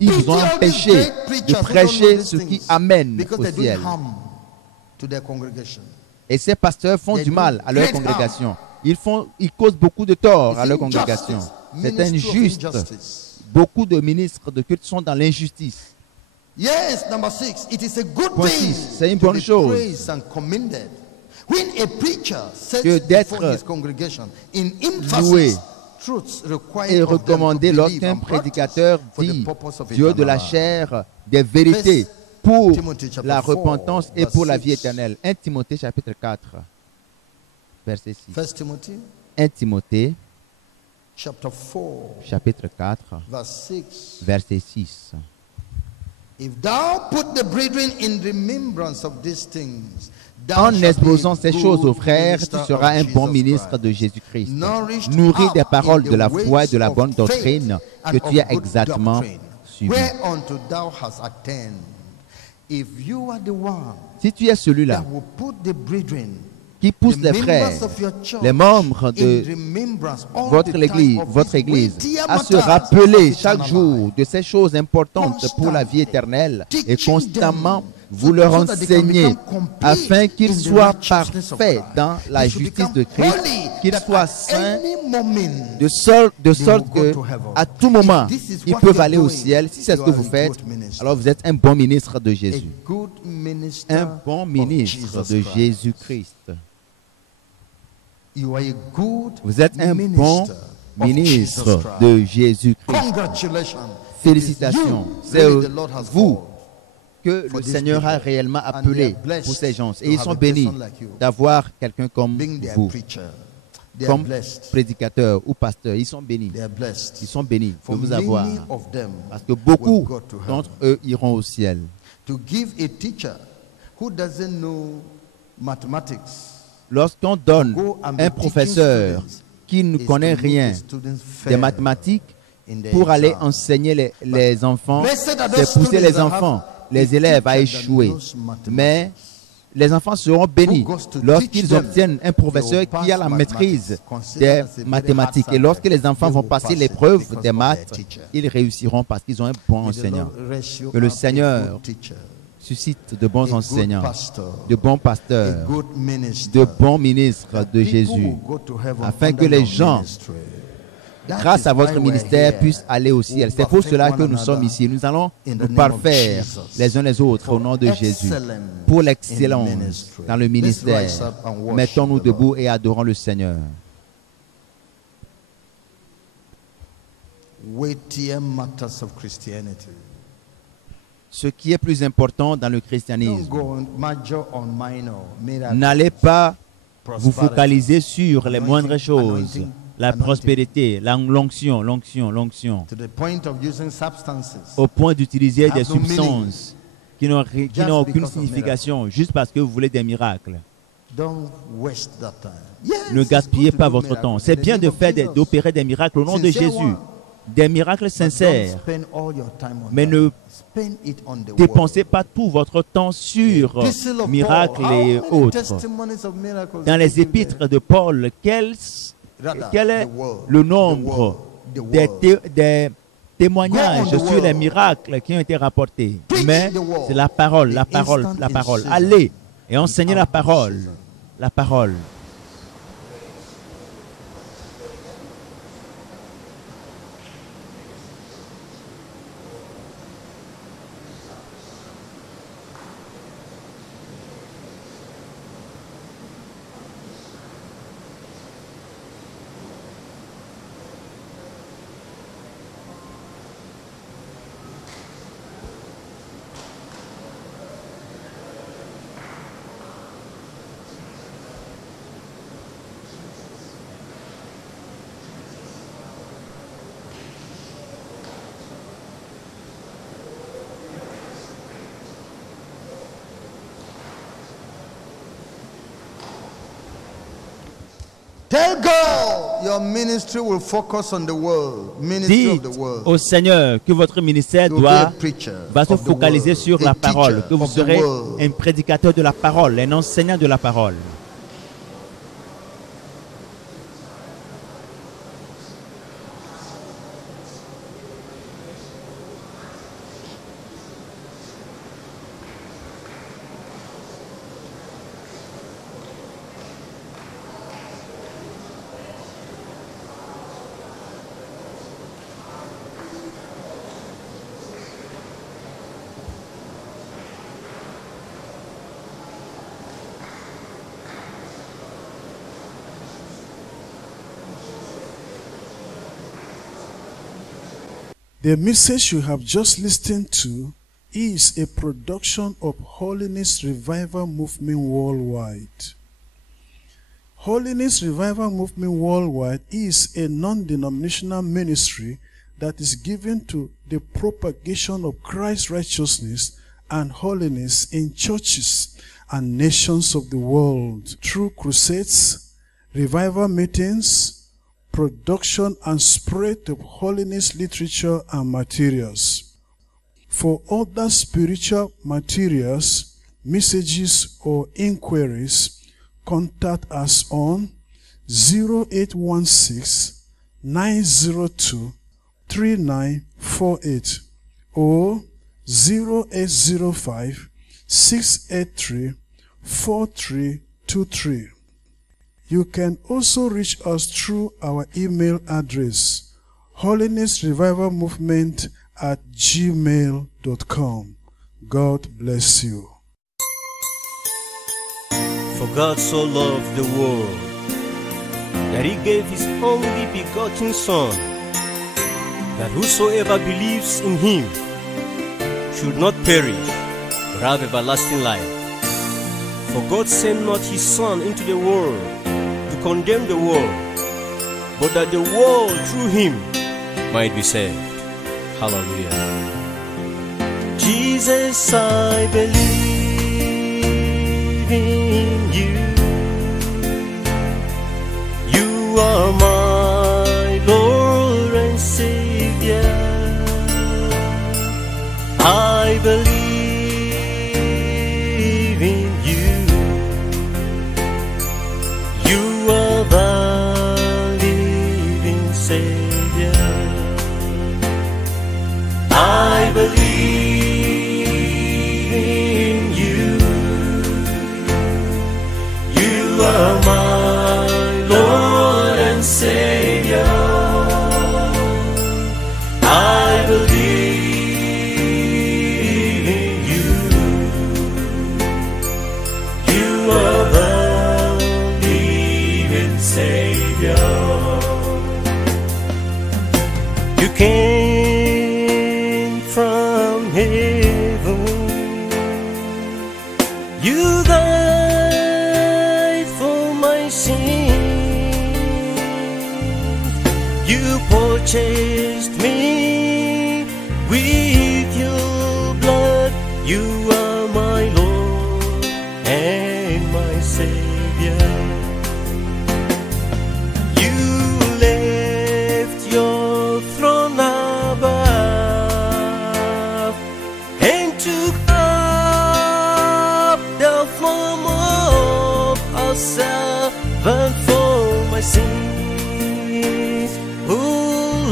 Ils vous ont empêché de prêcher ce qui amène au ciel. Et ces pasteurs font du mal à leur congrégation. Ils causent beaucoup de tort à leur congrégation. C'est injuste. Beaucoup de ministres de culte sont dans l'injustice. Yes, number 6. It is a good Point thing 6, c'est une bonne chose when a preacher sets que d'être before his congregation in loué emphasis truths required et of them to recommandé believe lorsqu'un and prédicateur practice for the dit, purpose of Dieu de la eternal life. chair, des vérités pour Timothy chapter la 4, repentance et pour la vie verse 6. éternelle. 1 Timothée chapitre 4, verset 6. 1 Timothy 1 Timothée chapter 4, chapitre 4, verse 6. verset 6. If thou put the brethren in remembrance of these things, En exposant ces choses aux frères, tu seras un bon ministre de Jésus-Christ, nourri des paroles de la foi et de la bonne doctrine que tu as exactement suivies. Si tu es celui-là qui pousse les frères, les membres de votre église, à se rappeler chaque jour de ces choses importantes pour la vie éternelle et constamment vous leur enseignez afin qu'ils soient parfaits dans la justice de Christ, qu'ils soient saints de sorte que à tout moment ils peuvent aller au ciel. Si c'est ce que vous faites, alors vous êtes un bon ministre de Jésus, un bon ministre de Jésus-Christ. Vous êtes un bon ministre de Jésus-Christ. Félicitations, c'est vous que le Seigneur a réellement appelé pour ces gens. Et ils sont bénis d'avoir quelqu'un comme vous, comme prédicateur ou pasteur. Ils sont bénis. Ils sont bénis de vous avoir. Parce que beaucoup d'entre eux iront au ciel. Lorsqu'on donne un professeur qui ne connaît rien des mathématiques pour aller enseigner les enfants, c'est pousser les enfants, les élèves à échouer. Mais les enfants seront bénis lorsqu'ils obtiennent un professeur qui a la maîtrise des mathématiques. Et lorsque les enfants vont passer l'épreuve des maths, ils réussiront parce qu'ils ont un bon enseignant. Que le Seigneur suscite de bons enseignants, de bons pasteurs, de bons ministres de Jésus, afin que les gens, grâce à votre ministère, puissent aller au ciel. C'est pour cela que nous sommes ici. Nous allons nous parfaire les uns les autres au nom de Jésus, pour l'excellence dans le ministère. Mettons-nous debout et adorons le Seigneur. Ce qui est plus important dans le christianisme, n'allez pas vous focaliser sur les moindres choses. La prospérité, l'onction, au point d'utiliser des substances qui n'ont aucune signification, juste parce que vous voulez des miracles. Ne gaspillez pas votre temps. C'est bien d'opérer des miracles au nom de Jésus, des miracles sincères, mais ne dépensez pas tout votre temps sur miracles et autres. Dans les épîtres de Paul, quel est le nombre des témoignages sur les miracles qui ont été rapportés? Mais c'est la parole, la parole, la parole. Allez et enseignez la parole, la parole. Tell God your ministry will focus on the world. Dites au Seigneur que votre ministère va se focaliser sur la parole, que vous serez un prédicateur de la parole, un enseignant de la parole. The message you have just listened to is a production of Holiness Revival Movement Worldwide. Holiness Revival Movement Worldwide is a non-denominational ministry that is given to the propagation of Christ's righteousness and holiness in churches and nations of the world through crusades, revival meetings, production and spread of holiness literature and materials. For other spiritual materials, messages, or inquiries, contact us on 0816-902-3948 or 0805-683-4323. You can also reach us through our email address, holinessrevivalmovement@gmail.com. God bless you. For God so loved the world that he gave his only begotten Son, that whosoever believes in him should not perish, but have everlasting life. For God sent not his Son into the world to condemn the world, but that the world through him might be saved. Hallelujah. Jesus, I believe in you. You are my Lord and Savior. I believe in you. You are the living Savior. I believe in you. You are my Lord and Savior. I believe in you. You are the living Savior. You came from heaven. You died for my sins. You purchased me with your blood. You are my Lord and my Savior. You left your throne above and took up the form of a servant for my sins. Oh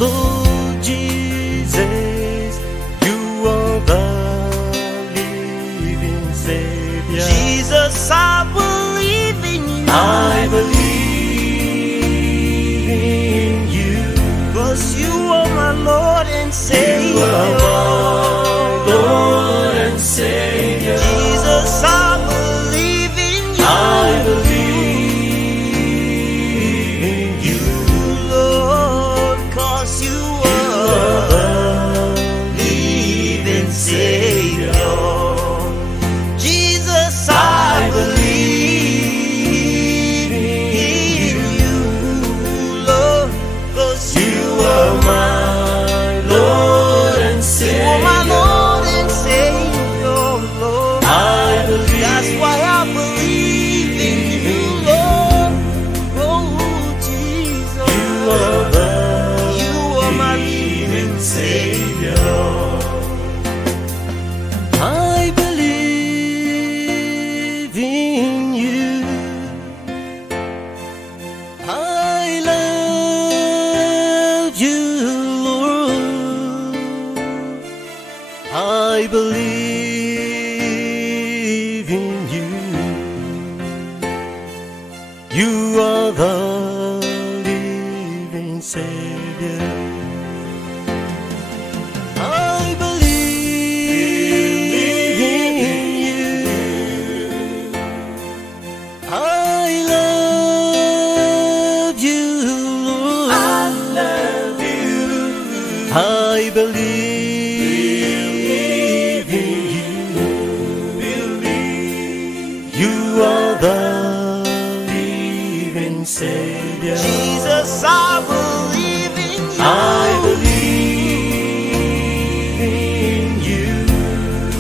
Lord Jesus, you are the living Savior. Jesus, I believe in you. I believe in you. 'Cause you are my Lord and Savior. You are my Lord and Savior. Jesus, I believe in you. I believe in you, Lord, 'cause you are the living Savior. Jesus, I believe in you, Lord, 'cause you are my Lord and Savior. You are my Lord and Savior, Lord. I believe. That's why I believe in you, Lord. Oh, Jesus. You are my living Savior. I believe in you. I love you, Lord. I believe in you. You are the living Savior. I believe in you. I love you, Lord. I love you. I believe Jesus, I believe in you. I believe in you.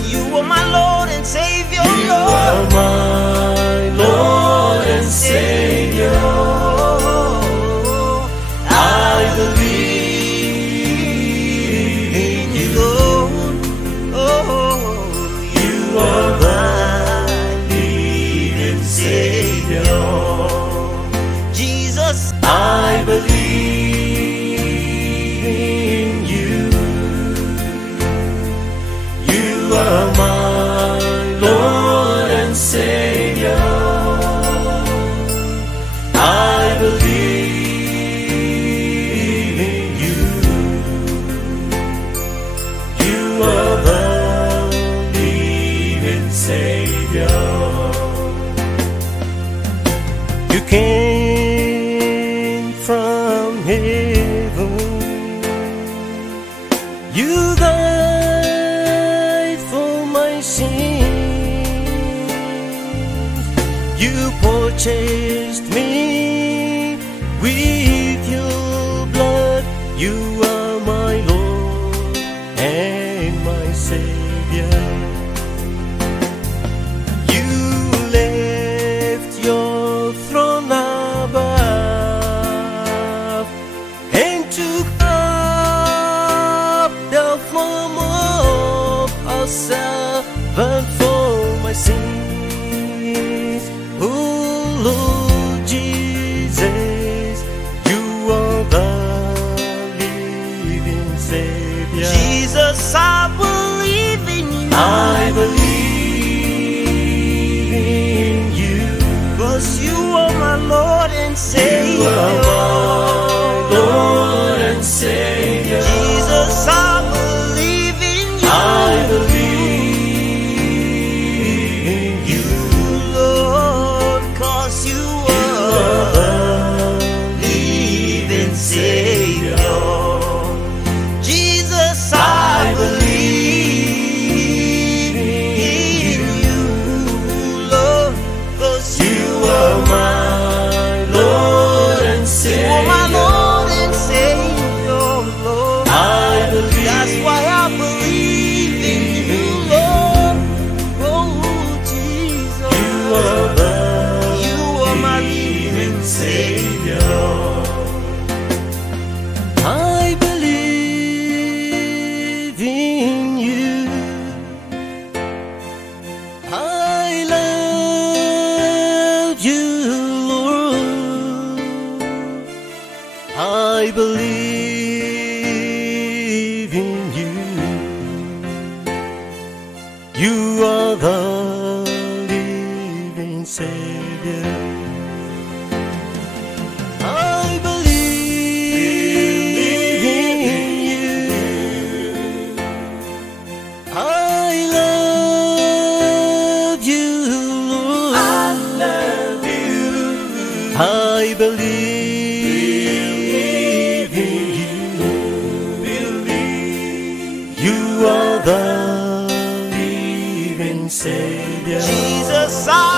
You are my Lord and Savior, You are my Lord and Savior. I believe in you. Lord. Oh, You are my leading Savior. Jesus, I believe in you. You are my Lord and Savior. I believe in you. You are the living Savior. You came from heaven. You died for my sins. You purchased me with your blood. You are my Lord and my Savior. You left your throne above and took up the form of a servant for my sins. Oh Lord Jesus, you are the living Savior. Jesus, I believe in you. I believe in you. 'Cause you are my Lord and Savior. You are my Lord and Savior. Jesus, I believe in you. I believe in you. Lord, 'cause you are living Savior. Jesus, I believe in you, Lord, 'cause you are my Lord and are Savior. my Lord and Savior, Lord. I believe. That's why I believe in you, Lord. Oh, Jesus, You are the you are my living Savior. I believe in you. I love you, Lord. I believe in you. You are the living Savior. I believe in you. I love you, Lord. I love you. I believe in you. You are the living Savior. Jesus, I